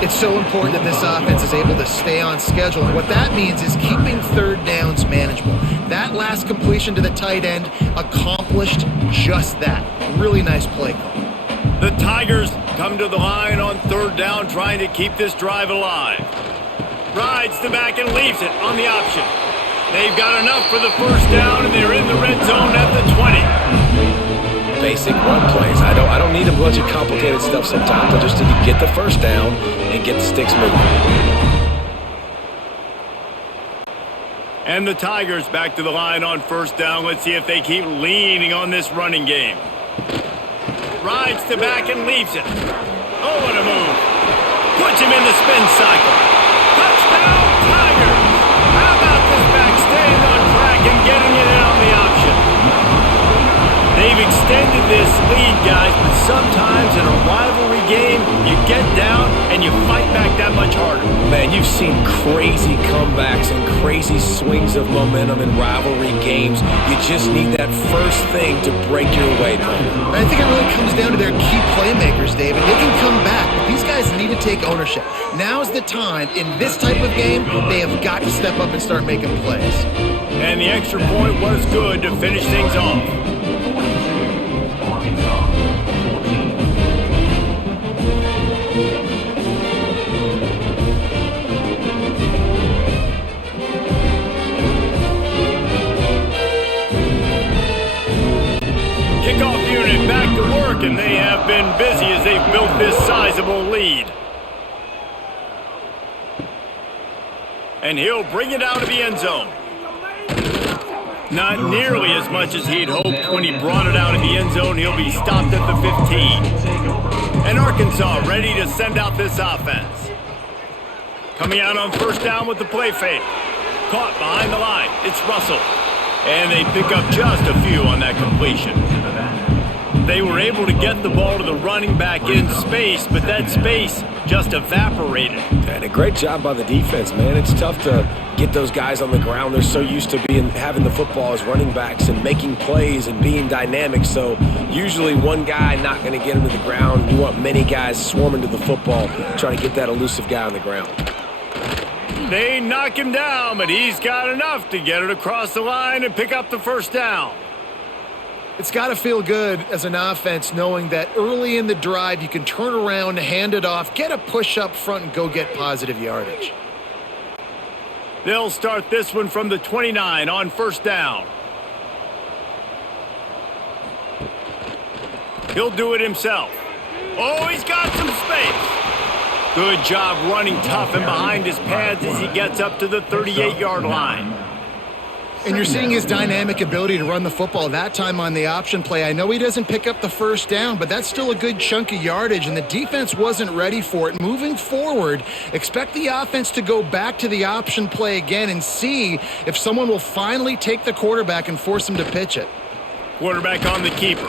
It's so important that this offense is able to stay on schedule. And what that means is keeping third downs manageable. That last completion to the tight end accomplished just that. Really nice play call. The Tigers come to the line on third down, trying to keep this drive alive. Rides the back and leaves it on the option. They've got enough for the first down, and they're in the red zone at the 20. Basic run plays. I don't need a bunch of complicated stuff sometimes. I just need to get the first down and get the sticks moving. And the Tigers back to the line on first down. Let's see if they keep leaning on this running game. Rides the back and leaves it. Oh, what a move. Puts him in the spin cycle. Touchdown, Tigers! How about this back staying on track and getting it in on the option? They've extended this lead, guys, but sometimes in a rivalry game, you get down and you fight back that much harder. Man, you've seen crazy comebacks and crazy swings of momentum in rivalry games. You just need that first thing to break your way, man. I think it really comes down to their key playmakers, David. They can come back, but these guys need to take ownership. Now's the time. In this type of game, they have got to step up and start making plays. And the extra point was good to finish things off. Kickoff unit back to work, and they have been busy as they've built this sizable lead. And he'll bring it out of the end zone. Not nearly as much as he'd hoped when he brought it out of the end zone. He'll be stopped at the 15. And Arkansas ready to send out this offense. Coming out on first down with the play fake. Caught behind the line. It's Russell. And they pick up just a few on that completion. They were able to get the ball to the running back in space, but that space just evaporated. And a great job by the defense, man. It's tough to get those guys on the ground. They're so used to having the football as running backs and making plays and being dynamic. So usually one guy not going to get him to the ground. You want many guys swarming to the football, trying to get that elusive guy on the ground. They knock him down, but he's got enough to get it across the line and pick up the first down. It's got to feel good as an offense knowing that early in the drive you can turn around, hand it off, get a push up front, and go get positive yardage. They'll start this one from the 29 on first down. He'll do it himself. Oh, he's got some space. Good job running tough and behind his pads as he gets up to the 38-yard line. And you're seeing his dynamic ability to run the football that time on the option play. I know he doesn't pick up the first down, but that's still a good chunk of yardage, and the defense wasn't ready for it. Moving forward, expect the offense to go back to the option play again and see if someone will finally take the quarterback and force him to pitch it. Quarterback on the keeper.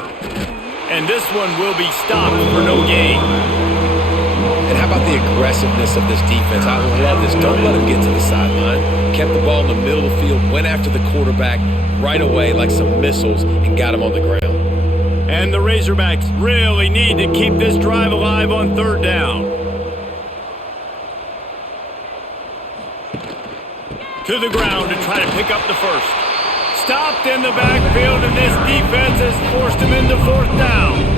And this one will be stopped for no gain. And how about the aggressiveness of this defense? I love this. Don't let them get to the sideline. Kept the ball in the middle of the field, went after the quarterback right away like some missiles, and got him on the ground. And the Razorbacks really need to keep this drive alive on third down. To the ground to try to pick up the first. Stopped in the backfield, and this defense has forced him into fourth down.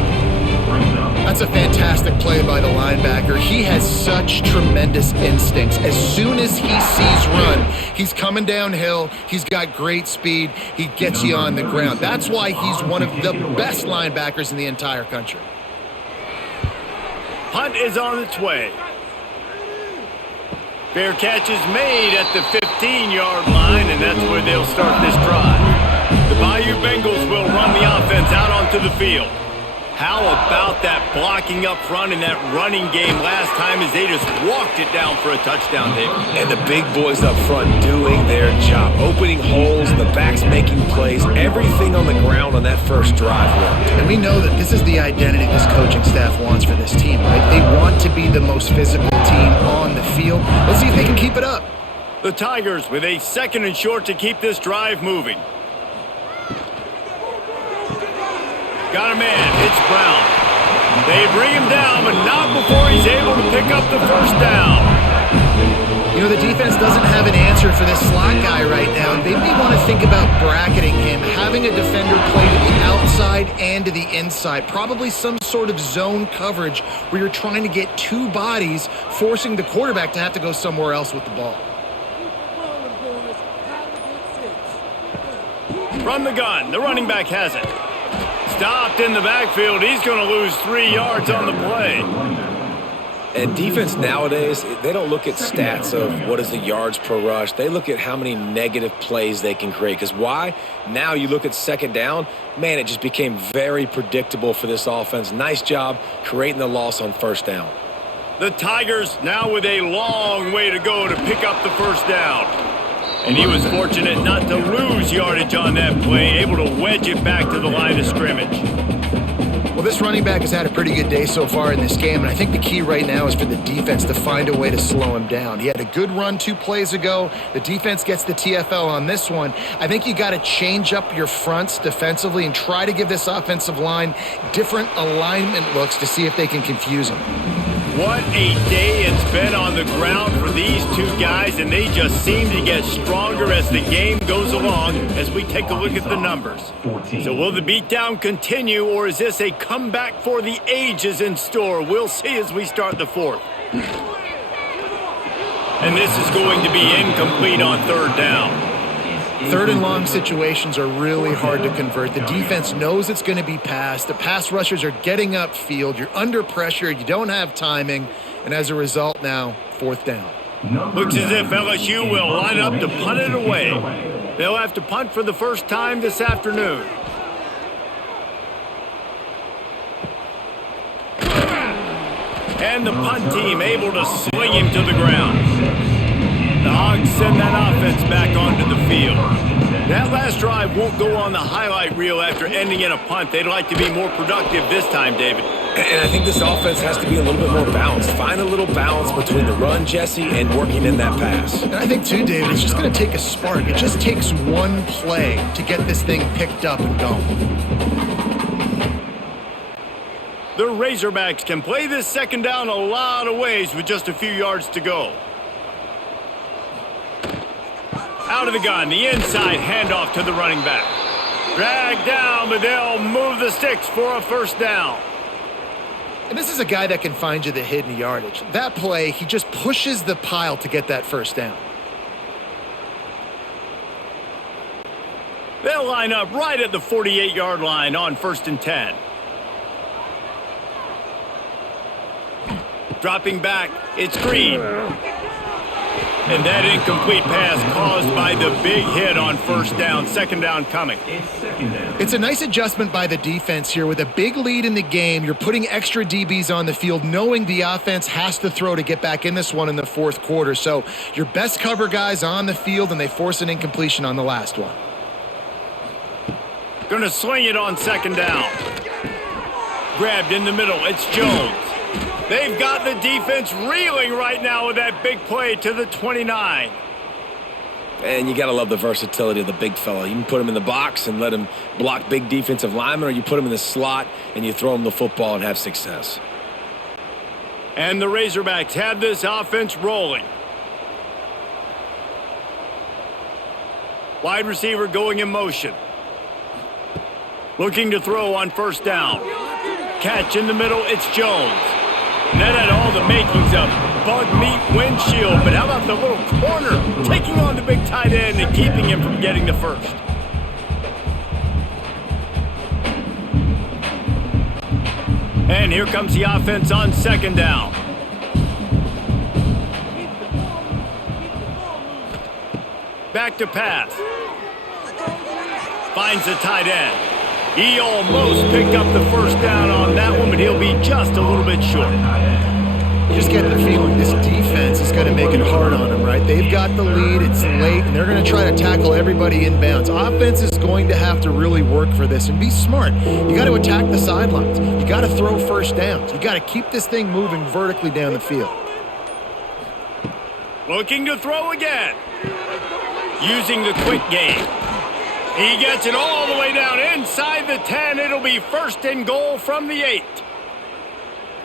That's a fantastic play by the linebacker. He has such tremendous instincts. As soon as he sees run, he's coming downhill. He's got great speed. He gets you on the ground. That's why he's one of the best linebackers in the entire country. Punt is on its way. Fair catch is made at the 15-yard line, and that's where they'll start this drive. The Bayou Bengals will run the offense out onto the field. How about that blocking up front and that running game last time as they just walked it down for a touchdown, David? And the big boys up front doing their job. Opening holes, the backs making plays, everything on the ground on that first drive worked. And we know that this is the identity this coaching staff wants for this team, right? They want to be the most physical team on the field. Let's see if they can keep it up. The Tigers with a 2nd and short to keep this drive moving. Got a man. It's Brown. They bring him down, but not before he's able to pick up the first down. You know, the defense doesn't have an answer for this slot guy right now. They may want to think about bracketing him, having a defender play to the outside and to the inside. Probably some sort of zone coverage where you're trying to get two bodies, forcing the quarterback to have to go somewhere else with the ball. From the gun, the running back has it. Stopped in the backfield. He's going to lose 3 yards on the play. And defense nowadays, they don't look at stats of what is the yards per rush. They look at how many negative plays they can create. Because why? Now you look at second down, man, it just became very predictable for this offense. Nice job creating the loss on first down. The Tigers now with a long way to go to pick up the first down. And he was fortunate not to lose yardage on that play, able to wedge it back to the line of scrimmage. Well, this running back has had a pretty good day so far in this game, and I think the key right now is for the defense to find a way to slow him down. He had a good run 2 plays ago. The defense gets the TFL on this one. I think you got to change up your fronts defensively and try to give this offensive line different alignment looks to see if they can confuse him. What a day it's been on the ground for these two guys, and they just seem to get stronger as the game goes along as we take a look at the numbers. So will the beatdown continue, or is this a comeback for the ages in store? We'll see as we start the fourth. And this is going to be incomplete on third down. 3rd and long situations are really hard to convert. The defense knows it's going to be passed. The pass rushers are getting upfield. You're under pressure. You don't have timing. And as a result now, 4th down. Looks as if LSU will line up to punt it away. They'll have to punt for the first time this afternoon. And the punt team able to sling him to the ground. The Hogs send that offense back onto the field. That last drive won't go on the highlight reel after ending in a punt. They'd like to be more productive this time, David. And I think this offense has to be a little bit more balanced. Find a little balance between the run, Jesse, and working in that pass. And I think, too, David, it's just going to take a spark. It just takes one play to get this thing picked up and going. The Razorbacks can play this second down a lot of ways with just a few yards to go. Out of the gun, the inside handoff to the running back. Dragged down, but they'll move the sticks for a first down. And this is a guy that can find you the hidden yardage. That play, he just pushes the pile to get that first down. They'll line up right at the 48-yard line on 1st and 10. Dropping back, it's Green. And that incomplete pass caused by the big hit on first down. Second down coming. It's a nice adjustment by the defense here. With a big lead in the game, you're putting extra DBs on the field, knowing the offense has to throw to get back in this one in the 4th quarter. So your best cover guys on the field, and they force an incompletion on the last one. Going to sling it on second down. Grabbed in the middle. It's Jones. They've got the defense reeling right now with that big play to the 29. And you got to love the versatility of the big fella. You can put him in the box and let him block big defensive linemen, or you put him in the slot and you throw him the football and have success. And the Razorbacks have this offense rolling. Wide receiver going in motion. Looking to throw on first down. Catch in the middle, it's Jones. And that had all the makings of bug meat windshield, but how about the little corner taking on the big tight end and keeping him from getting the first? And here comes the offense on second down. Back to pass. Finds the tight end. He almost picked up the first down on that one, but he'll be just a little bit short. You just get the feeling this defense is going to make it hard on them, right? They've got the lead, it's late, and they're going to try to tackle everybody inbounds. Offense is going to have to really work for this and be smart. You got to attack the sidelines. You got to throw first downs. You got to keep this thing moving vertically down the field. Looking to throw again. Using the quick game. He gets it all the way down inside the 10. It'll be first and goal from the 8.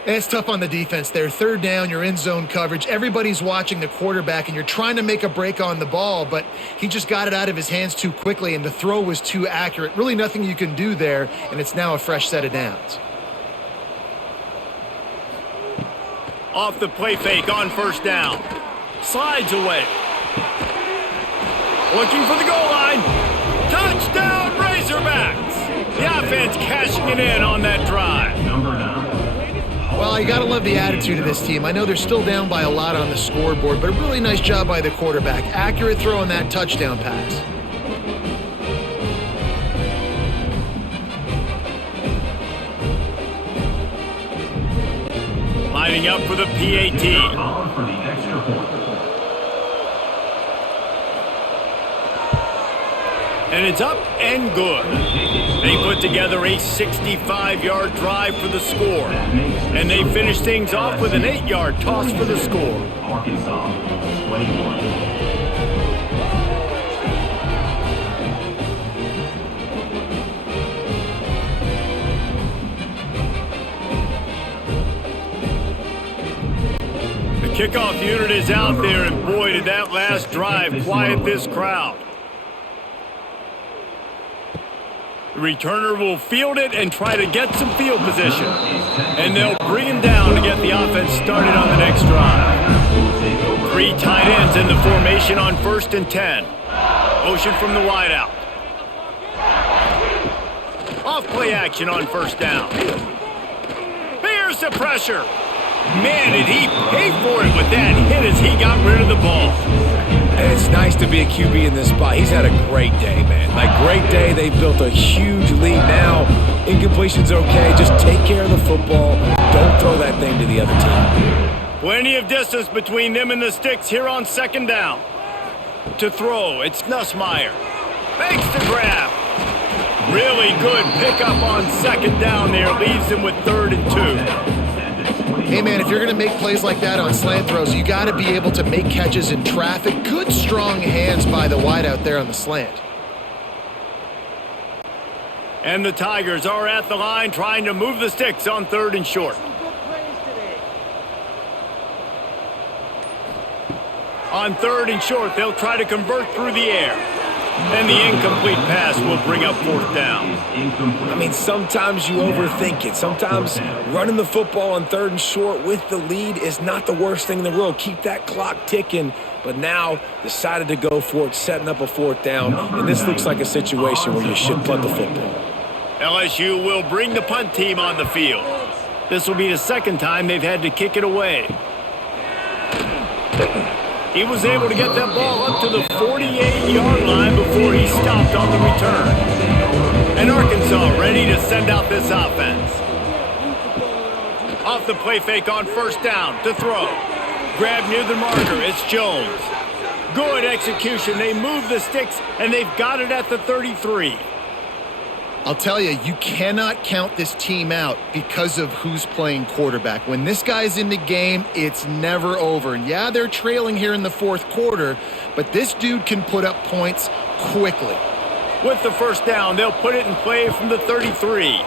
It's tough on the defense there. Third down, you're in zone coverage. Everybody's watching the quarterback, and you're trying to make a break on the ball, but he just got it out of his hands too quickly, and the throw was too accurate. Really nothing you can do there, and it's now a fresh set of downs. Off the play fake on first down. Slides away. Looking for the goal line. Touchdown, Razorbacks! The offense cashing it in on that drive. Number 9. Well, you got to love the attitude of this team. I know they're still down by a lot on the scoreboard, but a really nice job by the quarterback. Accurate throw on that touchdown pass. Lining up for the PAT. On for the extra point. And it's up and good. They put together a 65-yard drive for the score. And they finish things off with an 8-yard toss for the score. Arkansas, 21. The kickoff unit is out there, and boy, did that last drive quiet this crowd. The returner will field it and try to get some field position. And they'll bring him down to get the offense started on the next drive. 3 tight ends in the formation on 1st and 10. Motion from the wideout. Off play action on first down. Here's the pressure. Man, did he pay for it with that hit as he got rid of the ball. And it's nice to be a QB in this spot. He's had a great day, man. Like, great day. They've built a huge lead now. Incompletion's okay. Just take care of the football. Don't throw that thing to the other team. Plenty of distance between them and the sticks here on second down. To throw, it's Nussmeier. Makes the grab. Really good pickup on second down there. Leaves them with 3rd and 2. Hey, man, if you're going to make plays like that on slant throws, you got to be able to make catches in traffic. Good, strong hands by the wideout there on the slant. And the Tigers are at the line trying to move the sticks on 3rd and short. On 3rd and short, they'll try to convert through the air. And the incomplete pass will bring up 4th down. I mean, sometimes you overthink it. Sometimes running the football on 3rd and short with the lead is not the worst thing in the world. Keep that clock ticking. But now decided to go for it, setting up a 4th down. And this looks like a situation where you should punt the football. LSU will bring the punt team on the field. This will be the 2nd time they've had to kick it away. He was able to get that ball up to the 48-yard line before he stopped on the return. And Arkansas ready to send out this offense. Off the play fake on first down to throw. Grab near the marker, it's Jones. Good execution, they move the sticks and they've got it at the 33. I'll tell you, you cannot count this team out because of who's playing quarterback. When this guy's in the game, it's never over. And yeah, they're trailing here in the fourth quarter, but this dude can put up points quickly. With the first down, they'll put it in play from the 33.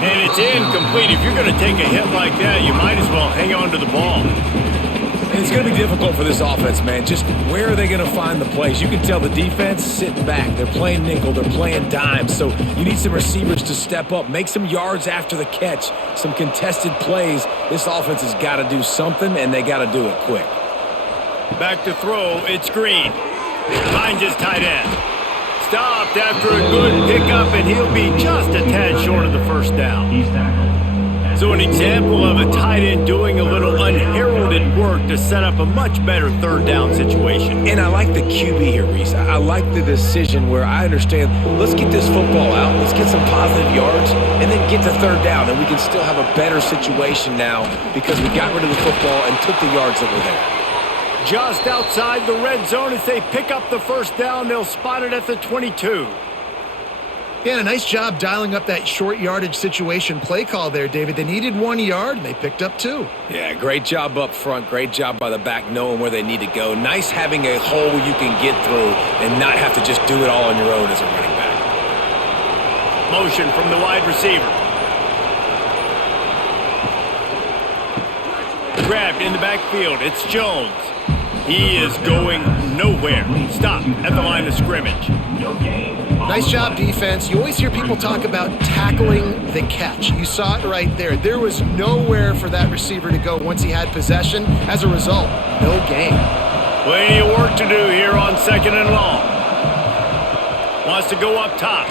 And it's incomplete. If you're going to take a hit like that, you might as well hang on to the ball. It's going to be difficult for this offense, man. Just where are they going to find the plays? You can tell the defense sitting back. They're playing nickel. They're playing dime. So you need some receivers to step up, make some yards after the catch, some contested plays. This offense has got to do something, and they got to do it quick. Back to throw. It's Green. Finds his tight end. Stopped after a good pickup, and he'll be just a tad short of the first down. He's tackled. So an example of a tight end doing a little unheralded work to set up a much better third down situation. And I like the QB here, Reese. I like the decision where I understand, let's get this football out, let's get some positive yards, and then get to third down, and we can still have a better situation now because we got rid of the football and took the yards that were there. Just outside the red zone as they pick up the first down, they'll spot it at the 22. Yeah, a nice job dialing up that short yardage situation play call there, David. They needed 1 yard, and they picked up 2. Yeah, great job up front. Great job by the back knowing where they need to go. Nice having a hole you can get through and not have to just do it all on your own as a running back. Motion from the wide receiver. Grabbed in the backfield. It's Jones. He is going nowhere. Stop at the line of scrimmage. No gain. Nice job, defense. You always hear people talk about tackling the catch. You saw it right there. There was nowhere for that receiver to go once he had possession. As a result, no gain. Plenty of work to do here on second and long. Wants to go up top.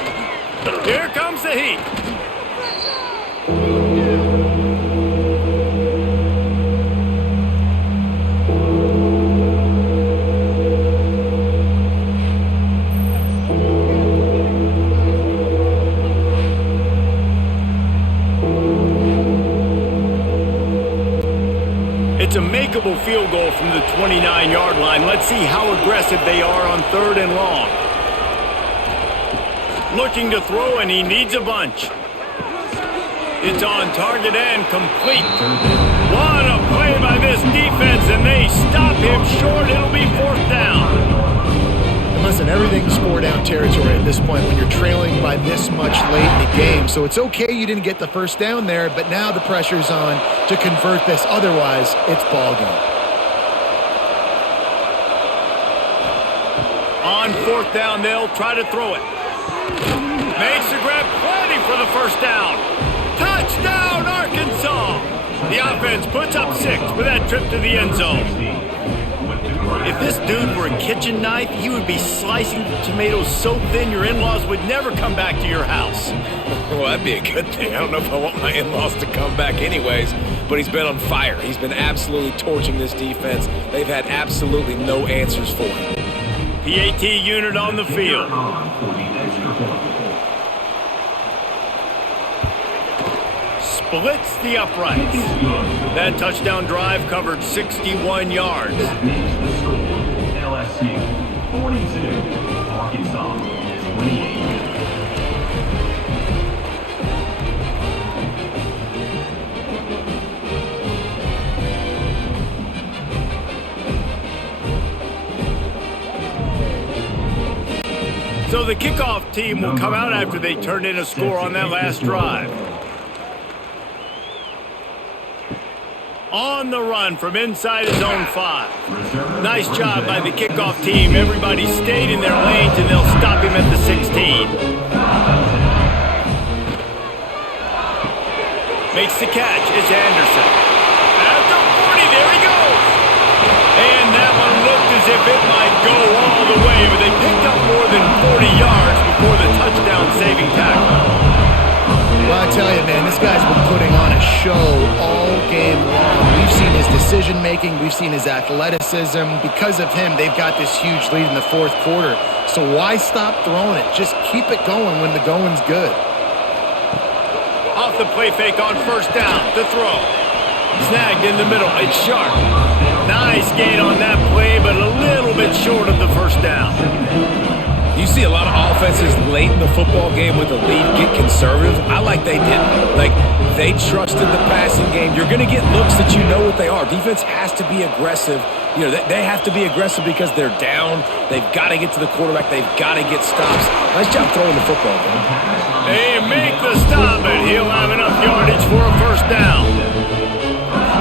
Here comes the heat. It's a makeable field goal from the 29-yard line. Let's see how aggressive they are on third and long. Looking to throw, and he needs a bunch. It's on target and complete. What a play by this defense, and they stop him short. It'll be fourth down. And listen, everything's 4-down territory at this point when you're trailing by this much late in the game. So it's okay you didn't get the first down there, but now the pressure's on to convert this. Otherwise, it's ball game. On fourth down, they'll try to throw it. Makes the grab, plenty for the first down. Touchdown, Arkansas! The offense puts up 6 with that trip to the end zone. If this dude were a kitchen knife, he would be slicing the tomatoes so thin your in-laws would never come back to your house. Well, that'd be a good thing. I don't know if I want my in-laws to come back anyways, but he's been on fire. He's been absolutely torching this defense. They've had absolutely no answers for him. PAT unit on the field. Splits the uprights. That touchdown drive covered 61 yards. LSU 42, Arkansas 28. So the kickoff team will come out after they turned in a score on that last drive. On the run from inside his own 5. Nice job by the kickoff team. Everybody stayed in their lanes, and they'll stop him at the 16. Makes the catch. It's Anderson. At the 40, there he goes. And that one looked as if it might go all the way, but they picked up more than 40 yards before the touchdown-saving tackle. Well, I tell you, man, this guy's been putting on a show all game long. We've seen his decision-making. We've seen his athleticism. Because of him, they've got this huge lead in the fourth quarter. So why stop throwing it? Just keep it going when the going's good. Off the play fake on first down. The throw. Snagged in the middle. It's Sharp. Nice gain on that play, but a little bit short of the first down. You see a lot of defenses late in the football game with a lead get conservative, I like they didn't. Like, they trusted the passing game. You're going to get looks that you know what they are. Defense has to be aggressive. You know, they have to be aggressive because they're down. They've got to get to the quarterback. They've got to get stops. Nice job throwing the football, man. They make the stop, and he'll have enough yardage for a first down.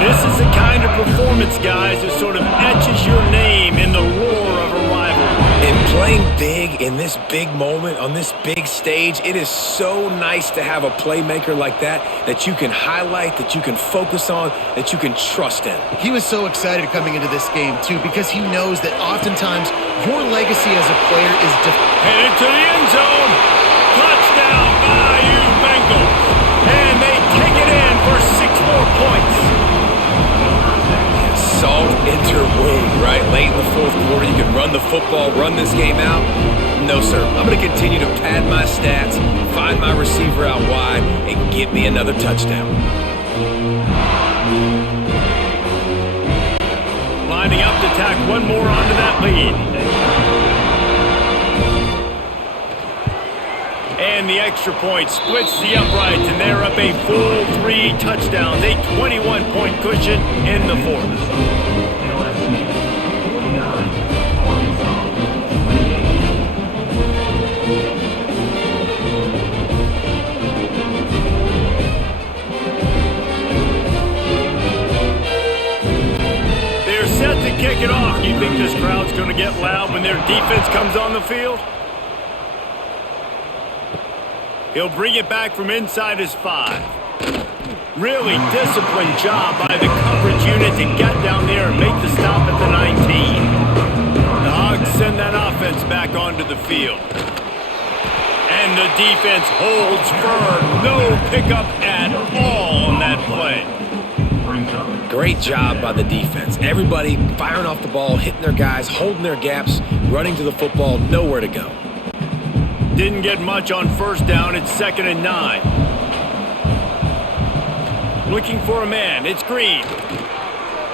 This is the kind of performance, guys, that sort of etches your name in the roar of a rival. And playing big in this big moment, on this big stage, it is so nice to have a playmaker like that you can highlight, that you can focus on, that you can trust in. He was so excited coming into this game, too, because he knows that oftentimes your legacy as a player is headed to the end zone. Touchdown, Bayou Bengals. And they take it in for 6 more points. Salt into wound, right? Late in the fourth quarter, you can run the football, run this game out. No, sir. I'm going to continue to pad my stats, find my receiver out wide, and get me another touchdown. Lining up to tack one more onto that lead. And the extra point splits the uprights, and they're up a full 3 touchdowns, a 21-point cushion in the fourth. LSU 49, Arkansas 28. They're set to kick it off. You think this crowd's going to get loud when their defense comes on the field? He'll bring it back from inside his 5. Really disciplined job by the coverage unit to get down there and make the stop at the 19. The Hogs send that offense back onto the field. And the defense holds firm. No pickup at all on that play. Great job by the defense. Everybody firing off the ball, hitting their guys, holding their gaps, running to the football, nowhere to go. Didn't get much on first down. It's 2nd and 9. Looking for a man. It's Green.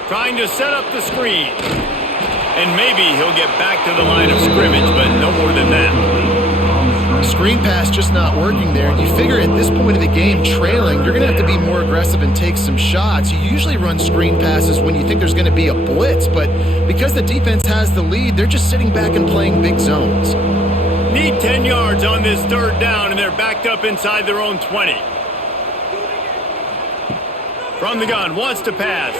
Trying to set up the screen. And maybe he'll get back to the line of scrimmage, but no more than that. Screen pass just not working there. And you figure at this point of the game, trailing, you're going to have to be more aggressive and take some shots. You usually run screen passes when you think there's going to be a blitz, but because the defense has the lead, they're just sitting back and playing big zones. Need 10 yards on this 3rd down, and they're backed up inside their own 20. From the gun, wants to pass.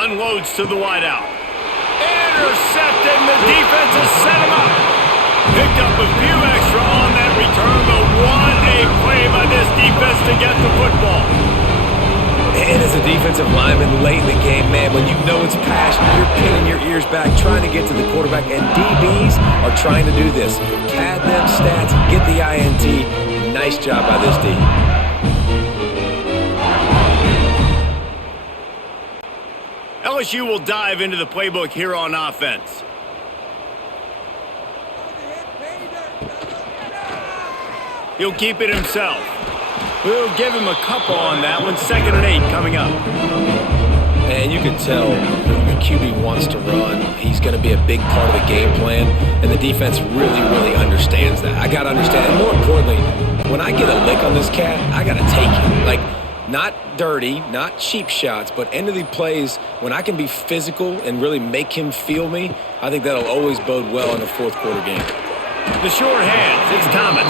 Unloads to the wideout. Intercepted, and the defense has set him up. Picked up a few extra on that return, but what a play by this defense to get the football. And as a defensive lineman late in the game, man, when you know it's passion, you're pinning your ears back, trying to get to the quarterback, and DBs are trying to do this. Pad them stats, get the INT. Nice job by this D. LSU will dive into the playbook here on offense. He'll keep it himself. We'll give him a couple on that one. 2nd and 8 coming up. And you can tell the QB wants to run. He's going to be a big part of the game plan, and the defense really, really understands that. I got to understand, and more importantly, when I get a lick on this cat, I got to take it. Like, not dirty, not cheap shots, but end of the plays, when I can be physical and really make him feel me, I think that'll always bode well in a 4th quarter game. The short hands, it's Thomas.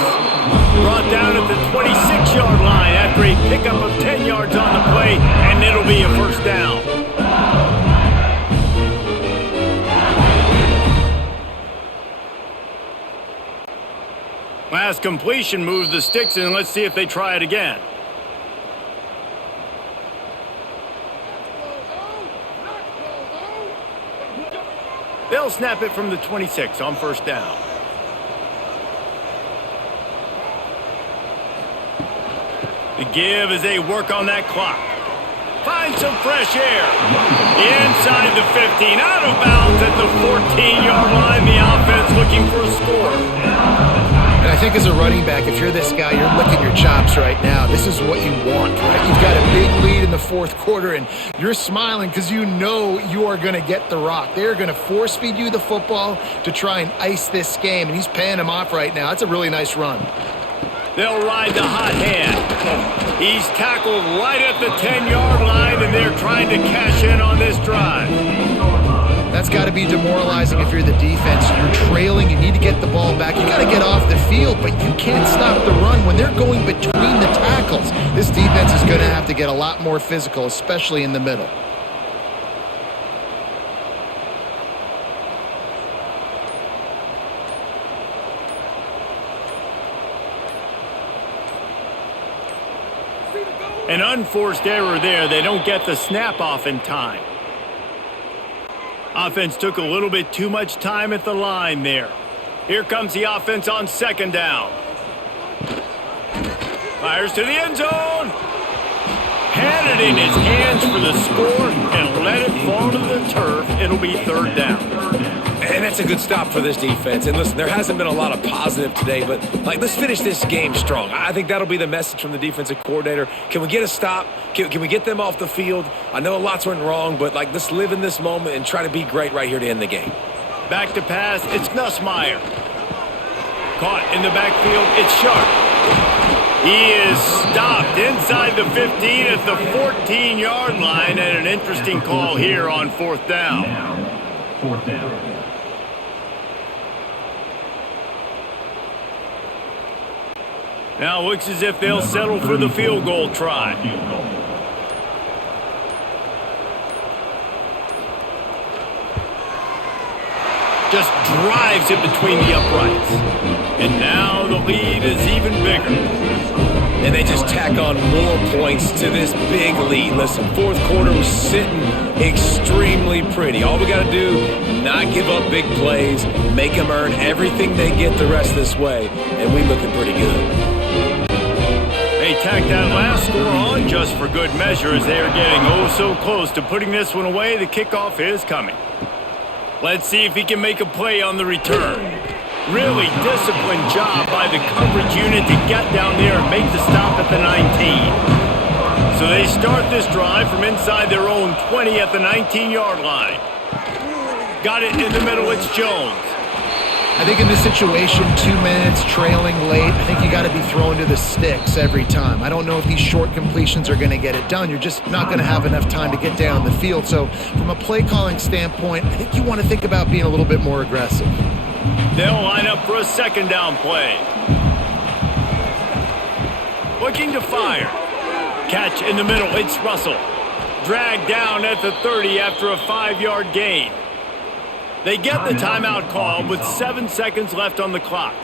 Brought down at the 26-yard line after a pickup of 10 yards on the play, and it'll be a first down. Last completion moves the sticks in. Let's see if they try it again. They'll snap it from the 26 on first down. The give as they work on that clock. Find some fresh air. Inside the 15, out of bounds at the 14-yard line. The offense looking for a score. And I think as a running back, if you're this guy, you're licking your chops right now. This is what you want, right? You've got a big lead in the fourth quarter, and you're smiling because you know you are going to get the rock. They're going to force feed you the football to try and ice this game, and he's paying him off right now. That's a really nice run. They'll ride the hot hand. He's tackled right at the 10-yard line, and they're trying to cash in on this drive. That's got to be demoralizing if you're the defense. You're trailing. You need to get the ball back. You got to get off the field, but you can't stop the run when they're going between the tackles. This defense is going to have to get a lot more physical, especially in the middle. An unforced error there. They don't get the snap off in time. Offense took a little bit too much time at the line there. Here comes the offense on second down. Fires to the end zone. Had it in his hands for the score and let it fall to the turf. It'll be third down. And that's a good stop for this defense. And listen, there hasn't been a lot of positive today, but let's finish this game strong. I think that'll be the message from the defensive coordinator. Can we get a stop? Can we get them off the field? I know lots went wrong, but let's live in this moment and try to be great right here to end the game. Back to pass, it's Nussmeier. Caught in the backfield, it's Sharp. He is stopped inside the 15 at the 14-yard line, and an interesting call here on fourth down. Now, fourth down. Now it looks as if they'll settle for the field goal try. Just drives it between the uprights. And now the lead is even bigger. And they just tack on more points to this big lead. Listen, fourth quarter was sitting extremely pretty. All we got to do, not give up big plays, make them earn everything they get the rest of this way, and we looking pretty good. They tack that last score on just for good measure as they are getting oh so close to putting this one away. The kickoff is coming. Let's see if he can make a play on the return. Really disciplined job by the coverage unit to get down there and make the stop at the 19. So they start this drive from inside their own 20 at the 19-yard line. Got it in the middle, it's Jones. I think in this situation, 2 minutes, trailing late, I think you got to be thrown to the sticks every time. I don't know if these short completions are going to get it done. You're just not going to have enough time to get down the field. So from a play calling standpoint, I think you want to think about being a little bit more aggressive. They'll line up for a second down play. Looking to fire. Catch in the middle, it's Russell. Dragged down at the 30 after a 5-yard gain. They get the timeout call with 7 seconds left on the clock.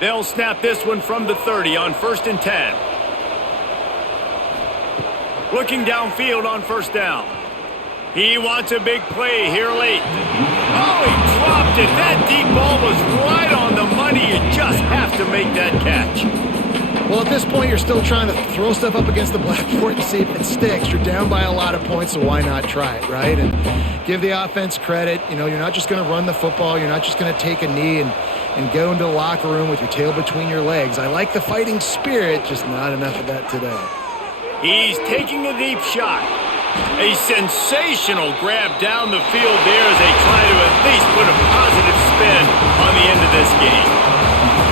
They'll snap this one from the 30 on 1st and 10. Looking downfield on first down. He wants a big play here late. Oh, he dropped it. That deep ball was right on the money. You just have to make that catch. Well, at this point, you're still trying to throw stuff up against the blackboard to see if it sticks. You're down by a lot of points, so why not try it, right? And give the offense credit. You know, you're not just going to run the football. You're not just going to take a knee and go into the locker room with your tail between your legs. I like the fighting spirit, just not enough of that today. He's taking a deep shot. A sensational grab down the field there as they try to at least put a positive spin on the end of this game.